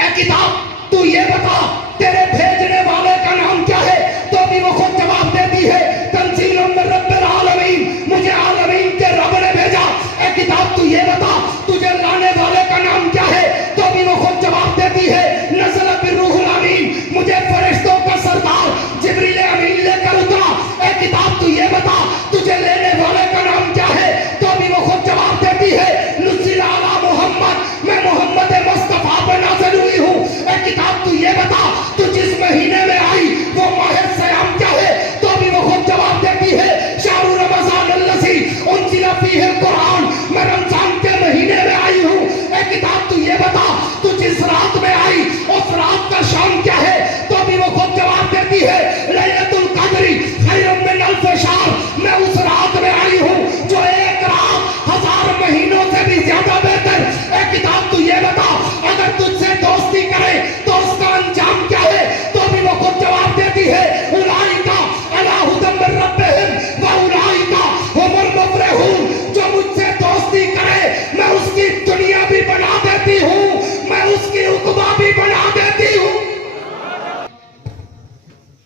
ए किताब तू ये बता तेरे भेजने वाले का नाम क्या है, तो भी वो खुद जवाब देती है। तंज़ीलुम मिन रब्बिल आलमीन, मुझे आलमीन के रब ने भेजा। ए किताब तू ये बता तुझे लाने वाले का नाम क्या है, तो भी वो खुद जवाब देती है। नज़ल बिर्रूहुल अमीन, मुझे फरिश्तों का सरदार जिब्रील अमीन लेकर उतरा। ए किताब तू ये बता तुझे लेने वाले का नाम क्या है, तो भी वो खुद जवाब देती है। नुज़्ज़िल अला मुहम्मद, मैं मोहम्मद मुस्तफा पर नाज़िल हुई हूँ। ए किताब तू ये बता तू जिस महीने में आई वो माह सयाम क्या है, तो भी वो खुद जवाब देती है। शहरु रमज़ान अल्लज़ी उनज़िला फ़ीहिल कुरान, मैं रमजान के महीने में आई हूँ। ए किताब तू ये बता तू जिस रात में आई उस रात का शान क्या है, तो भी वो खुद जवाब देती है। लैलतुल क़द्री खैरुम मिन अल्फ़ शहर, मैं उस रात में आई हूँ जो एक रात 1000 महीनों से भी ज्यादा बेहतर। ए किताब तू ये बता अगर तुझसे दोस्ती करे तो उसका अंजाम क्या है, तो भी वो खुद जवाब देती है। उलाइका अला हुदम मिन रब्बिहिम व उलाइका हुमुल मुफ़लिहून, जो मुझसे दोस्ती करे मैं उसकी दुनिया भी बना देती हूँ, मैं उसकी उक़बा भी बना देती हूँ।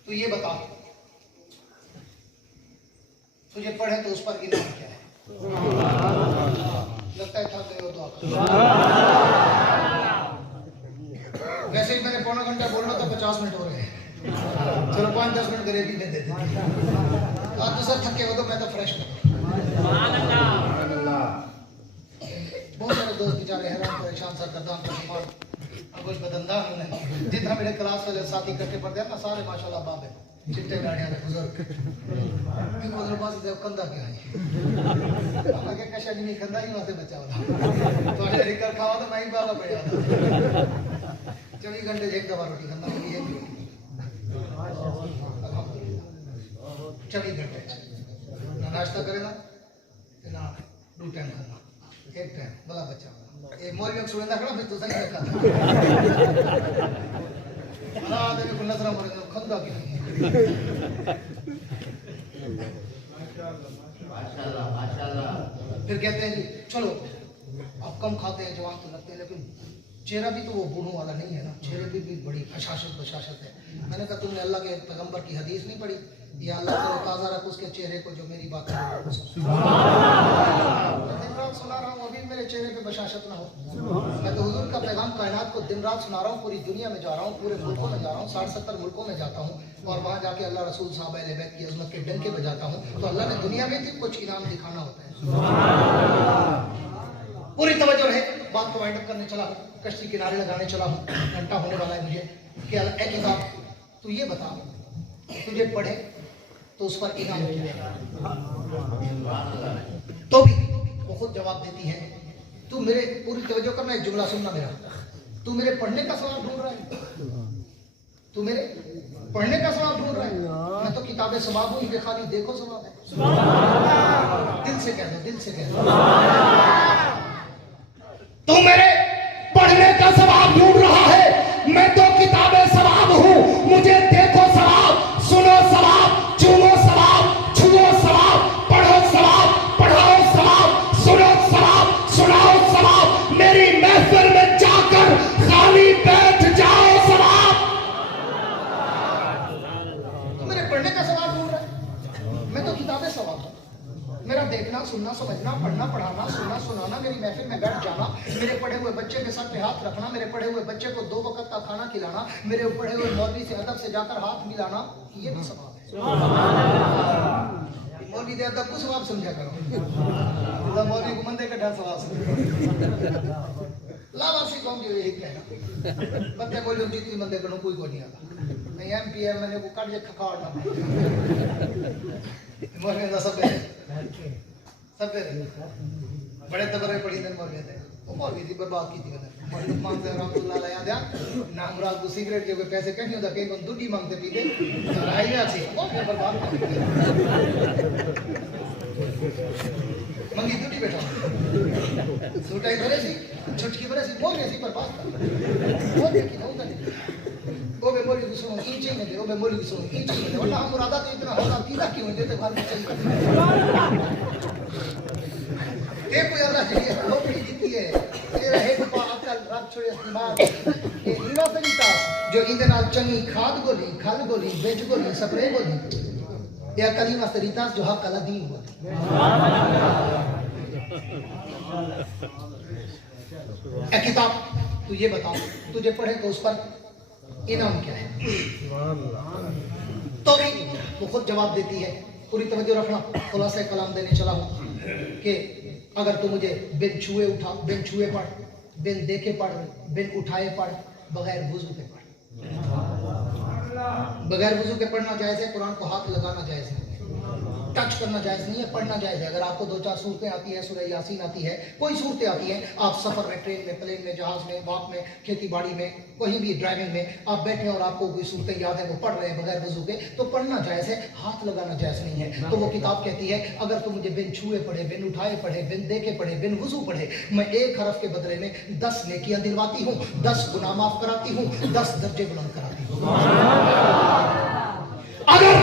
तो ये बता तुझे पढ़े तो उस पर इनाम क्या है, लगता है थक गए हो तो वैसे ही मैंने पौना घंटा बोलना था, 50 मिनट हो रहे हैं, चलो 5-10 मिनट गरीबी दे देते हैं। आप तो सर थके हो तो मैं तो फ्रेश हूँ। बहुत सारे दोस्त बेचारे हैरान परेशान सरगर्दान परेशान कुछ बदंदान उन्हें, जितना मेरे क्लास वाले साथी इकट्ठे पढ़ते हैं ना सारे माशाल्लाह बाप है, चिट्टे गाड़ियां ने बुजुर्ग उधर पास देव कंधा क्या है आगे कशा नहीं कंधा ही वहां से बचा हुआ तो अगर रिकर खावा तो मैं ही बाला पड़ा था। 24 घंटे एक दफा रोटी खाना होगी, एक रोटी 24 घंटे ना नाश्ता करेगा ना 2 टाइम खाना, 1 टाइम बड़ा बच्चा ये मोरी में सुने ना खड़ा फिर तो सही रखा ना देखो कुल्ला तरह मोरे खंदा क्या माशाल्लाह माशाल्लाह। फिर कहते हैं कि चलो आप कम खाते हैं जवान तो लगते हैं, लेकिन चेहरा भी तो वो बूढ़ों वाला नहीं है ना, चेहरे पे भी बड़ी हशाशत बशाशत है। मैंने कहा तुमने अल्लाह के पैगंबर की हदीस नहीं पढ़ी, या अल्लाह को ताज़ा रख उसके चेहरे को जो मेरी बात है। बात सुना रहा हूँ, अभी मेरे चेहरे पे बशाशत ना हो। मैं तो हुजूर का पैगाम कायनात को दिन रात सुना रहा हूँ, पूरी दुनिया में जा रहा हूँ, पूरे मुल्कों में जा रहा हूँ, 60-70 मुल्कों में जाता हूँ और वहाँ जाके अल्लाह रसूल साहब अहले बैत की अज़मत के डंके बजाता हूँ। तो अल्लाह ने दुनिया में भी कुछ इनाम दिखाना होता है। पूरी तवज्जो रहे, बात को वाइंड अप करने चला हूँ, कश्ती किनारे लगाने चला हूँ, घंटा होने वाला है मुझे कि ए किताब तू ये बता, तुझे पढ़े तो उस पर इनाम क्या है? तो भी वो खुद जवाब देती है, तू मेरे पूरी तवज्जो करना, एक जुमला सुनना मेरा, तू मेरे पढ़ने का सवाल ढूंढ रहा है, तू मेरे पढ़ने का सवाल ढूंढ रहा है, मैं तो किताबें सवाब हूँ, ये खाली देखो सवाब है। दिल से कह दो, दिल से कह दो, तू मेरे पढ़ने का सवाब ढूंढ रहा है, मैं तो किताबें सवाब हूँ, मुझे देखो सवाब, सुनो सवाब, चूमो सवाब, छुओ सवाब, पढ़ो सवाब, पढ़ाओ सवाब, सुनो सवाब, सुनाओ सवाब, मेरी महफिल में जाकर खाली बैठ जाओ सवाब। तो मेरे पढ़ने का सवाब ढूंढ रहा है, मैं तो किताबें सवाब हूँ, मेरा देखना, सुनना, समझना, पढ़ना, पढ़ाना, सुनना, सुनाना, मेरी महफिल में बैठ जाना, मेरे पढ़े हुए बच्चे के सर पे हाथ रखना, मेरे पढ़े हुए बच्चे को 2 वक्त का खाना खिलाना, मेरे पढ़े हुए मौलवी से अदब से जाकर हाथ मिलाना, ये भी सवाब है। मौलवी दे अदब को सवाब समझा करो, मौलवी को मंदे का डर सवाब समझा। लावासी कौन जो यही कहना, बच्चे बोलो जितनी मंदे करो कोई को नहीं आता, नहीं एमपीएम मैंने को काट के खखाड़ना, मौलवी का सब बड़े तबरे पड़ी ने मौलवी थे, वो मौलवी थी बर्बाद की थी मौलवी लुकमान से रहमतुल्लाह अलैह याद है ना, मुराद को सिगरेट जो पैसे कहीं होता कहीं को दूधी मांगते पीते राइया से मौलवी बर्बाद मंगी दूधी बैठा सूटाई भरे सी छुटकी भरे सी मौलवी सी बर्बाद वो देखी ना उधर ओ बे मौलवी को सुनो इंची में दे, ओ बे मौलवी को सुनो इंची में दे, वरना हम मुरादा तो इतना होगा कीदा क्यों देते घर में चल एक कोई अल्लाह चाहिए नौकरी देती है तेरा है को अकल रब छोड़े दिमाग ये इना तरीका जो इंदे नाल चंगी खाद गोली खल गोली बेच गोली स्प्रे गोली या कलीमा तरीका जो हक अल्लाह दीन हो। ए किताब तू ये बता, तुझे पढ़े तो उस पर इनाम क्या है? तो भी वो खुद जवाब देती है, पूरी तवज्जो रखना, खुलासा कलाम देने चला हूँ कि अगर तू मुझे बिन छुए उठा, बिन छुए पढ़, बिन देखे पढ़, बिन उठाए पढ़, बगैर वुजू के पढ़। बगैर वुजू के पढ़ना जायज है, कुरान को हाथ लगाना जायज है, टच करना जायज नहीं है, पढ़ना जायज है। अगर आपको 2-4 सूरतें आती है, सूरह यासीन आती है, कोई सूरतें आती हैं, आप सफर में, ट्रेन में, प्लेन में, जहाज में, वॉक में, खेती बाड़ी में, कहीं भी ड्राइविंग में आप बैठे और आपको कोई सूरतें याद है, वो पढ़ रहे हैं बगैर वजू के, तो पढ़ना जायज है, हाथ लगाना जायज नहीं है। तो वो किताब कहती है अगर तुम मुझे बिन छुए पढ़े, बिन उठाए पढ़े, बिन देखे पढ़े, बिन वजू पढ़े, मैं 1 हरफ के बदले में 10 नेकियां दिलवाती हूँ, 10 गुनाह माफ कराती हूँ, 10 दर्जे बुलंद कराती हूँ। अगर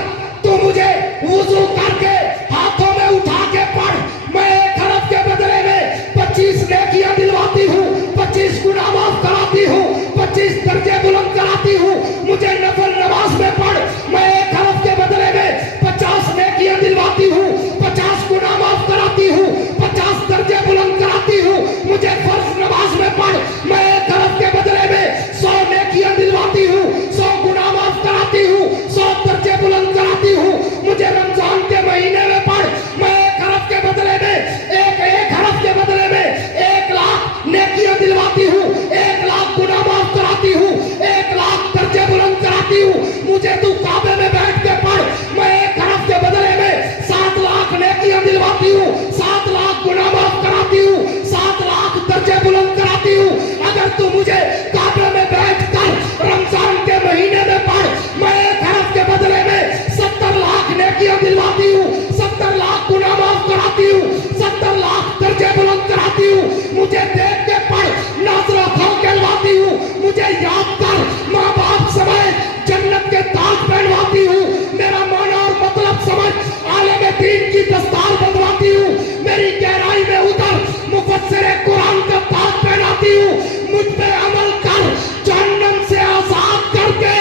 तू मुझे वजू करके हाथों में उठा के पढ़, मैं 1 हरफ के बदले में 25 नेकियां दिलवाती हूँ, 25 गुनाह माफ कराती हूँ, 25 दर्जे बुलंद कराती हूँ। मुझे नफल नमाज में पढ़, मैं 1 हरफ के बदले में 50 नेकियां दिलवाती हूँ, 50 गुनाह माफ कराती हूँ, 50 दर्जे बुलंद कराती हूँ। मुझे फर्ज नमाज में पढ़, मैं 1 हरफ के बदले में 100 नेकियां दिलवाती हूँ, 100 गुनाह माफ कराती हूँ, 100 दर्जे बुलंद कराती हूँ। मुझे रमजान के महीने में पढ़, मैं 1 हरफ के बदले में एक हरफ के बदले में 1 लाख नेकियां दिलवाती हूँ, 1 लाख गुनाह माफ कराती हूँ, 1 लाख दर्जे बुलंद कराती हूँ। मुझे तू काबे में बैठ के पढ़, मैं 1 हरफ के बदले में 7 लाख नेकियां दिलवाती हूँ, 7 लाख गुनाह माफ कराती हूँ, 7 लाख दर्जे बुलंद कराती हूँ। अगर तू मुझे काबे में बैठ कर रमजान के महीने में पढ़, मैं 1 हरफ के बदले में 70 लाख नेकियां दिलवाती हूँ, 70 लाख गुनाह माफ कराती हूँ, 70 लाख दर्जे बुलंद कराती हूँ। मुझे देख के पढ़, नाज़रा खाओ कहलवाती हूँ। मुझे याद कर, माँ बाप समझ जन्नत के ताज पहनवाती हूँ। मेरा माना और मतलब समझ, आलिम दीन की दस्तार बंधवाती हूँ। मेरी गहराई में उतर, मुफस्सिर कुरान का ताज पहनाती हूँ। मुझ पे अमल कर, जहन्नम से आजाद करके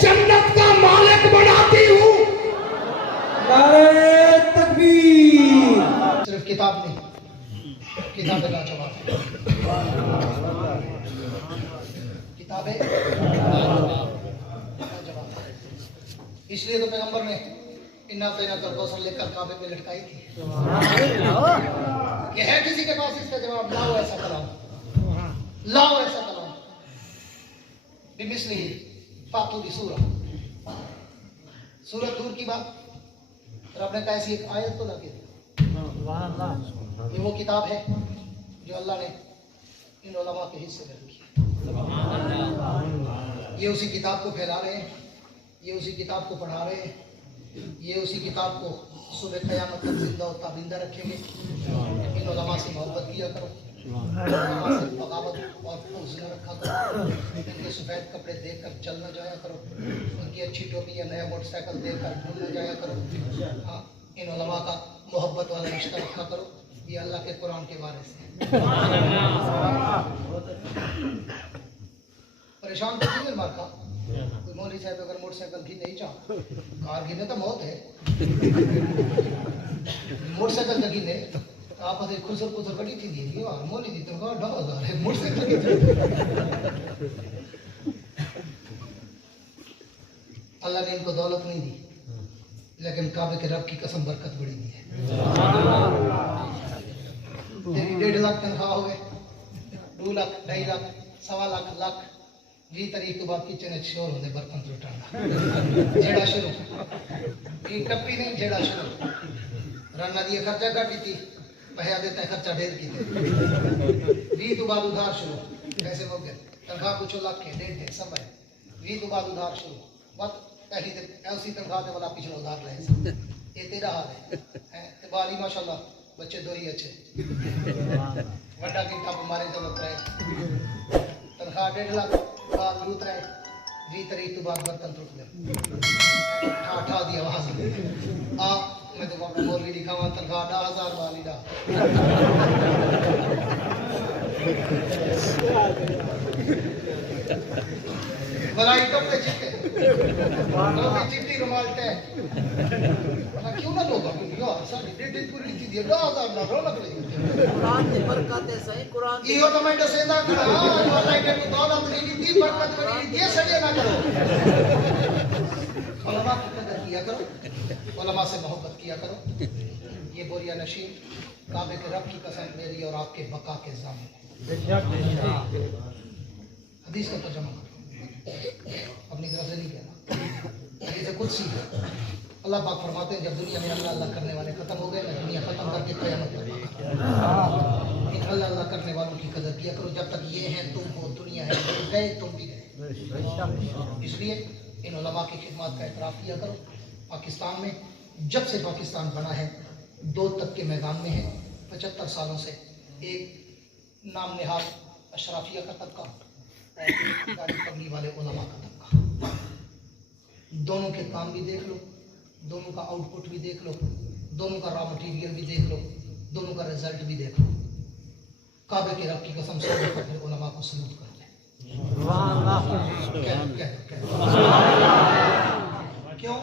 जन्नत का मालिक बनाती हूँ। नारे तकबीर। सिर्फ किताब नहीं, किताबें लाजवाब है, किताबें लाजवाब है। इसलिए तो पैगंबर ने इन्ना तेना कर कौसर लेकर काबे पे लटकाई थी। ये है किसी के पास इसका जवाब? लाओ ऐसा कलाम, लाओ ऐसा कलाम। बिमिस्लिही फातू भी सूरत दूर की बात, रब ने कहा ऐसी एक आयत तो लगे। ये वो किताब है जो अल्लाह ने इन उलमा के हिस्से में रखी है। ये उसी किताब को फैला रहे हैं, ये उसी किताब को पढ़ा रहे हैं, ये उसी किताब को सुबह क़यामत तक जिंदा और ताबिंदा रखेंगे। इन उलमा से मोहब्बत किया करो, उलमा से बगावत और फौज न रखा करो, इनके सफ़ेद कपड़े देखकर चल न जाया करो, उनकी अच्छी टोपी या नया मोटरसाइकिल देखकर ढूंढ न जाया करो। हाँ, इन उलमा का मोहब्बत वाला रिश्ता रखा करो। ये अल्लाह के कुरान के बारे से परेशान तो नहीं मार का कोई मौलवी साहब अगर मोटरसाइकिल की नहीं चाह कार गिने तो मौत है, मोटरसाइकिल का गिने आप अरे खुसर खुसर कड़ी थी दी यार मौलवी दी तो का 10,000 है मोटरसाइकिल की। अल्लाह ने इनको दौलत नहीं दी, लेकिन काबे के रब की कसम बरकत बड़ी दी है। तेरी 1.5 लाख तनख्वाह हो गए, 2 लाख 2.5 लाख 1.25 लाख लाख 20 तारीख के बाद किचन शोर होने बर्तन लुटाना जेड़ा शुरू ये टप्पी नहीं जेड़ा शुरू राना दिए खर्चा काटी थी पैसा देता है खर्चा ढेर की 20 तो बाद उधार शुरू पैसे हो गए तनख्वाह कुछ लाख के 1.5 सब है 20 तो बाद उधार शुरू बस पहली ऐसी तनख्वाह दे वाला पिछला उधार रहे ये तेरा हाल है बारी माशाल्लाह बच्चे 2 ही अच्छे वड्डा किंता बीमारी तो लग रहा है तनख्वाह 1.5 लाख बाद लूट रहे 20 तारीख तो बाद बर्तन टूट गए ठा दी आवाज आ मैं तो बाबू मौलवी लिखा हुआ तनख्वाह 10,000 वाली दा बलाई कब पे चिट्टे लोग चिट्टी रुमालते ना क्यों ना लोग यार सारी डेट पूरी लिखी दी 10,000 ना रौनक लगी कुरान की बरकत है सही कुरान की यो तो मैं दसेदा खड़ा अल्लाह के दौलत नहीं दी बरकत नहीं दी ये सजे ना करो उलमा की कदर किया करो उलमा से मोहब्बत किया करो ये बोरिया नशीन काबे के रब की कसम मेरी और आपके बका के ज़ामिन हदीस का तर्जुमा अपनी तरफ से नहीं कहना हदीस कुछ सी अल्लाह पाक फरमाते हैं जब दुनिया में अल्लाह अल्लाह करने वाले खत्म हो गए ना दुनिया खत्म करके क़यामत तक अल्लाह अल्लाह करने वालों की कदर किया करो जब तक ये हैं तुम हो दुनिया है गए तुम भी गए इसलिए इन उलमा की खिदमत का एतराफ़ किया करो। पाकिस्तान में जब से पाकिस्तान बना है 2 तक के मैदान में है 75 सालों से एक नाम निहाल अशराफिया का तबका और दाढ़ी पगड़ी वाले उलमा का तबका दोनों के काम भी देख लो दोनों का आउटपुट भी देख लो दोनों का रॉ मटेरियल भी देख लो दोनों का रिजल्ट भी देख लो काबे के रब की कसम से अपने उलमा को सलूट करो क्यों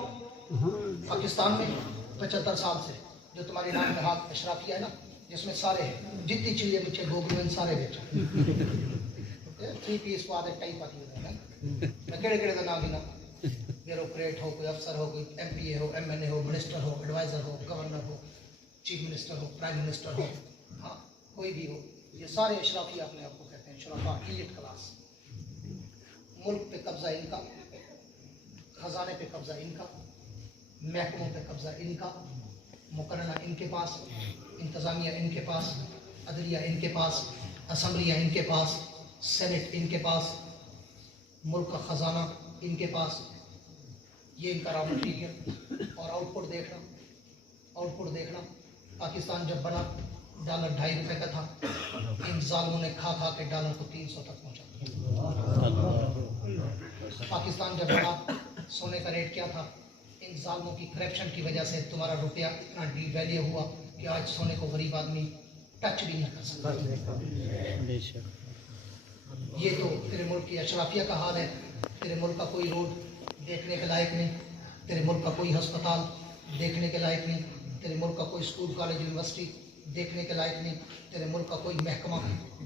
पाकिस्तान में 75 साल से जो तुम्हारी नाम में हाथ अशराफिया है ना जिसमें सारे हैं जितनी चीजें बच्चे गोगलू सारे बेचा 3 पीस को आधे कई पाती मैं केड़े केड़े का नाम ही ना ब्यूरोक्रेट हो कोई अफसर हो कोई MPA हो MNA हो मिनिस्टर हो एडवाइजर हो गवर्नर हो चीफ मिनिस्टर हो प्राइम मिनिस्टर हो हाँ कोई भी हो ये सारे अशराफिया अपने आप को कहते हैं शराफा इलीट क्लास मुल्क पे कब्जा इनका खजाने पे कब्जा इनका महकमों पे कब्जा इनका मुकर्रना इनके पास इंतज़ामिया इनके पास अदलिया इनके पास असम्बलियाँ इनके पास सेनेट इनके पास मुल्क का ख़जाना इनके पास ये इनका रॉ मटीरियल और आउटपुट देखना पाकिस्तान जब बना $2.5 का था इन जालिमों ने खा खा के डॉलर को 300 तक पहुँचा पाकिस्तान जब बना सोने का रेट क्या था इन जालिमों की करप्शन की वजह से तुम्हारा रुपया इतना डिवैल्यू हुआ कि आज सोने को गरीब आदमी टच भी नहीं कर सकता ये तो तेरे मुल्क की अशराफिया का हाल है तेरे मुल्क का कोई रोड देखने के लायक नहीं तेरे मुल्क का कोई अस्पताल देखने के लायक नहीं तेरे मुल्क का कोई स्कूल कॉलेज यूनिवर्सिटी देखने के लायक नहीं, तेरे मुल्क का कोई महकमा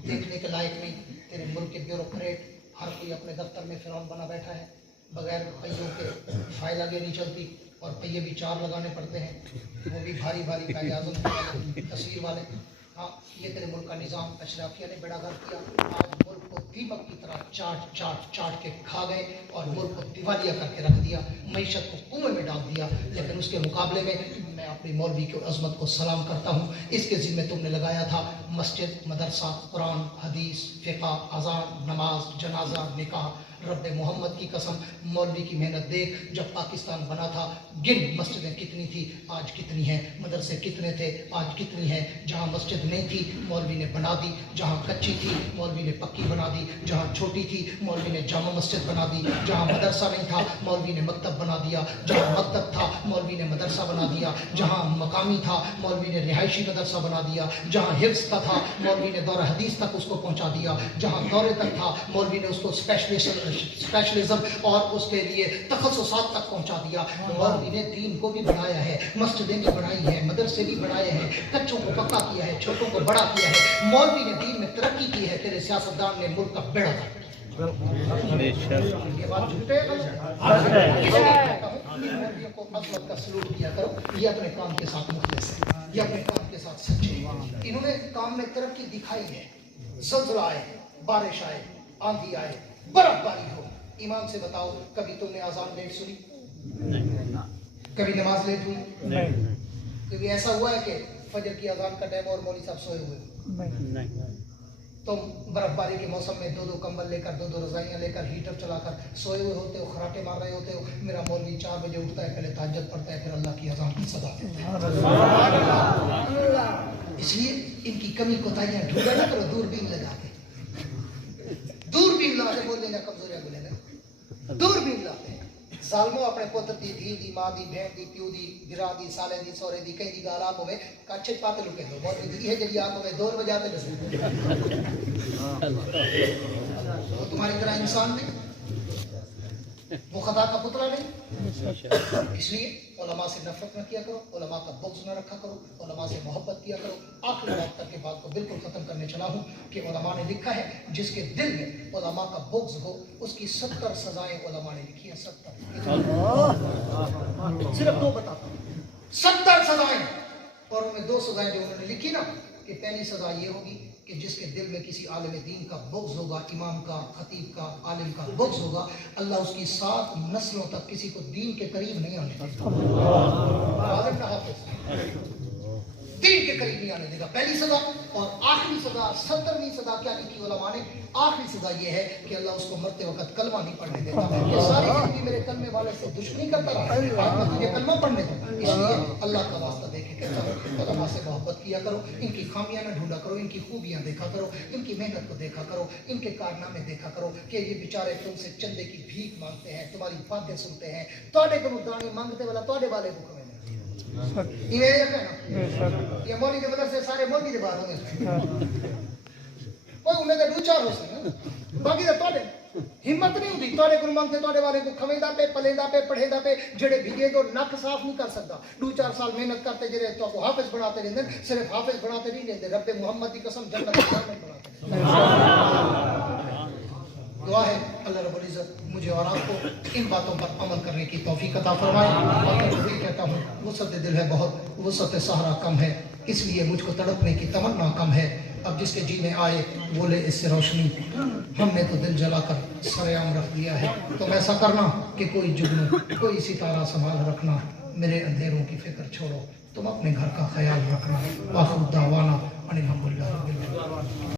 देखने के लायक नहीं, तेरे मुल्क के ब्यूरोक्रेट हर कोई अपने दफ्तर में फिरौन बना बैठा है, बगैर पहियों के फाइल आगे नहीं चलती और पहिए भी 4 लगाने पड़ते हैं, वो भी भारी भारी कायदे आज़म वाले, तस्वीर वाले। हाँ, ये तेरे मुल्क का निज़ाम अशराफिया ने बेड़ा गर्क किया। आज मुल्क को दीमक की तरह चाट के खा गए और मुल्क को दिवालिया करके रख दिया, मईशत को कुएं में डाल दिया। लेकिन उसके मुकाबले में मैं अपनी मौलवी की अज़मत को सलाम करता हूँ। इसके ज़िम्मे तुमने लगाया था मस्जिद, मदरसा, कुरान, हदीस, फ़िक़्ह, अज़ान, नमाज, जनाजा, निकाह। रब्बे मोहम्मद की कसम, मौलवी की मेहनत देख। जब पाकिस्तान बना था, गिन मस्जिदें कितनी थी, आज कितनी हैं, मदरसे कितने थे, आज कितनी हैं। जहाँ मस्जिद नहीं थी, मौलवी ने बना दी। जहाँ कच्ची थी, मौलवी ने पक्की बना दी। जहाँ छोटी थी, मौलवी ने जामा मस्जिद बना दी। जहाँ मदरसा नहीं था, मौलवी ने मकतब बना दिया। जहाँ मकतब था, मौलवी ने मदरसा बना दिया। जहाँ मकामी था, मौलवी ने रिहायशी मदरसा बना दिया। जहाँ हिफ्ज़ का था, मौलवी ने दौरा हदीस तक उसको पहुँचा दिया। जहाँ दौरे तक था, मौलवी ने उसको स्पेशलिज्म और उसके लिए तखस्सुसात तक पहुंचा दिया। मौलवी ने दीन को भी बढ़ाया है, मस्जिदें भी बढ़ाई है, मदरसे भी बढ़ाए हैं, कच्चों को पक्का किया है, छोटों को बड़ा किया है। मौलवी ने दीन में तरक्की की है, तेरे सियासतदान ने मुल्क का बेड़ा ये बात झूठे मौलवियों को अज़मत का सलूट किया करो। ये अपने काम के साथ मुखलिस है, ये अपने काम के साथ सच्चे हैं। इन्होंने काम में तरक्की दिखाई है। ज़ल्ज़ला आए, बारिश आए, आंधी आए, बर्फबारी हो, ईमान से बताओ कभी तुमने अज़ान लेट सुनी? कभी नमाज लेट हुई? कभी ऐसा हुआ है कि फजर की अज़ान का टाइम और मौलवी साहब सोए हुए? तुम बर्फबारी के मौसम में 2-2 कंबल लेकर, 2-2 रज़ाइयाँ लेकर, हीटर चलाकर सोए हुए होते हो, खराटे मार रहे होते हो। मेरा मौलवी 4 बजे उठता है, पहले तहज्जुद पढ़ता है, फिर अल्लाह की अज़ान की सदा देता है। इसलिए इनकी कमी कोताहियाँ ढूंढा ना करो, दूरबीन लगा के, दूरबीन ला के बोल देना कमजोरियां बोलेगा, दूरबीन लाते हैं। सालमो अपने पुत्र दी, धी दी, माँ दी, बहन दी, प्यू दी, गिरा दी, साले दी, सोरे दी, कई दी गाल आप होवे काछे पाते लुके दो बहुत दी है जल्दी आप होवे दौर बजाते बस। वो तुम्हारी तरह इंसान नहीं, वो खुदा का पुतला नहीं। इसलिए उलमा से नफरत न किया करो, उलमा का बुग़्ज़ न रखा करो, उलमा से मोहब्बत किया करो। आखिरी बात तक के बात को बिल्कुल ख़त्म करने चला हूँ कि उलमा ने लिखा है जिसके दिल में उलमा का बुग़्ज़ हो उसकी 70 सज़ाएं उलमा ने लिखी हैं। 70 सिर्फ 2 बताता हूँ, 70 सज़ाएं। और उनमें 2 सज़ाएं जो उन्होंने लिखी ना, कि पहली सज़ा ये होगी कि जिसके दिल में किसी आलिम दीन का बुग़्ज़ होगा, इमाम का, खतीब का, आलिम का बुग़्ज़ होगा, अल्लाह उसकी 7 नस्लों तक किसी को दीन के करीब नहीं आने देगा। आलिम ना हाफ़िज़ दीन के करीब नहीं आने देगा, पहली सज़ा। और आखिरी सज़ा, 70वीं सज़ा क्या लिखी उलमा ने? आखिरी सज़ा ये है कि अल्लाह उसको मरते वक्त कलमा नहीं पढ़ने देता। ये सारी जिंदगी मेरे कलमे वाले से दुश्मनी करता रहा, आज मैं तुझे कलमा पढ़ने दूँ। इसलिए अल्लाह का वास्ता देखे कहता हूँ, उलमा से मोहब्बत किया करो, इनकी खामियां न ढूंढा करो, इनकी खूबियां देखा करो, इनकी मेहनत को देखा करो, इनके कारनामे देखा करो कि ये बेचारे तुमसे चंदे की भीख मांगते हैं, तुम्हारी बातें सुनते हैं, तोड़े को दाने मांगते वाला तोड़े वाले को ये मौली के बदल से सारे मौली के बाहर होंगे कोई उन्हें तो 2-4 हो सकते बाकी तो तोड़े हिम्मत नहीं होती तोड़े को मांगते तोड़े वाले को खवेंदा पे पलेंदा पे पढ़ेंदा पे जेड़े भीगे तो नक साफ नहीं कर सकता। 2-4 साल मेहनत करते जेड़े तो को हाफिज बनाते रहंदे, सिर्फ हाफिज बनाते नहीं रहंदे, रब्बे मोहम्मद की कसम जन्नत में बनाते। दुआ है अल्लाह रब्बुल इज़्ज़त मुझे और आपको इन बातों पर अमल करने की तौफीक अता फरमाए। और मैं वही कहता हूँ, वुसअत दिल है बहुत, वुसअत सहरा कम है, इसलिए मुझको तड़पने की तमन्ना कम है। अब जिसके जी में आए वो ले इससे रोशनी, हमने तो दिल जलाकर सरेआम रख दिया है। तुम ऐसा करना कि कोई जुगनू कोई सितारा संभाल रखना, मेरे अंधेरों की फिक्र छोड़ो, तुम अपने घर का ख्याल रखना। आखिर दावाना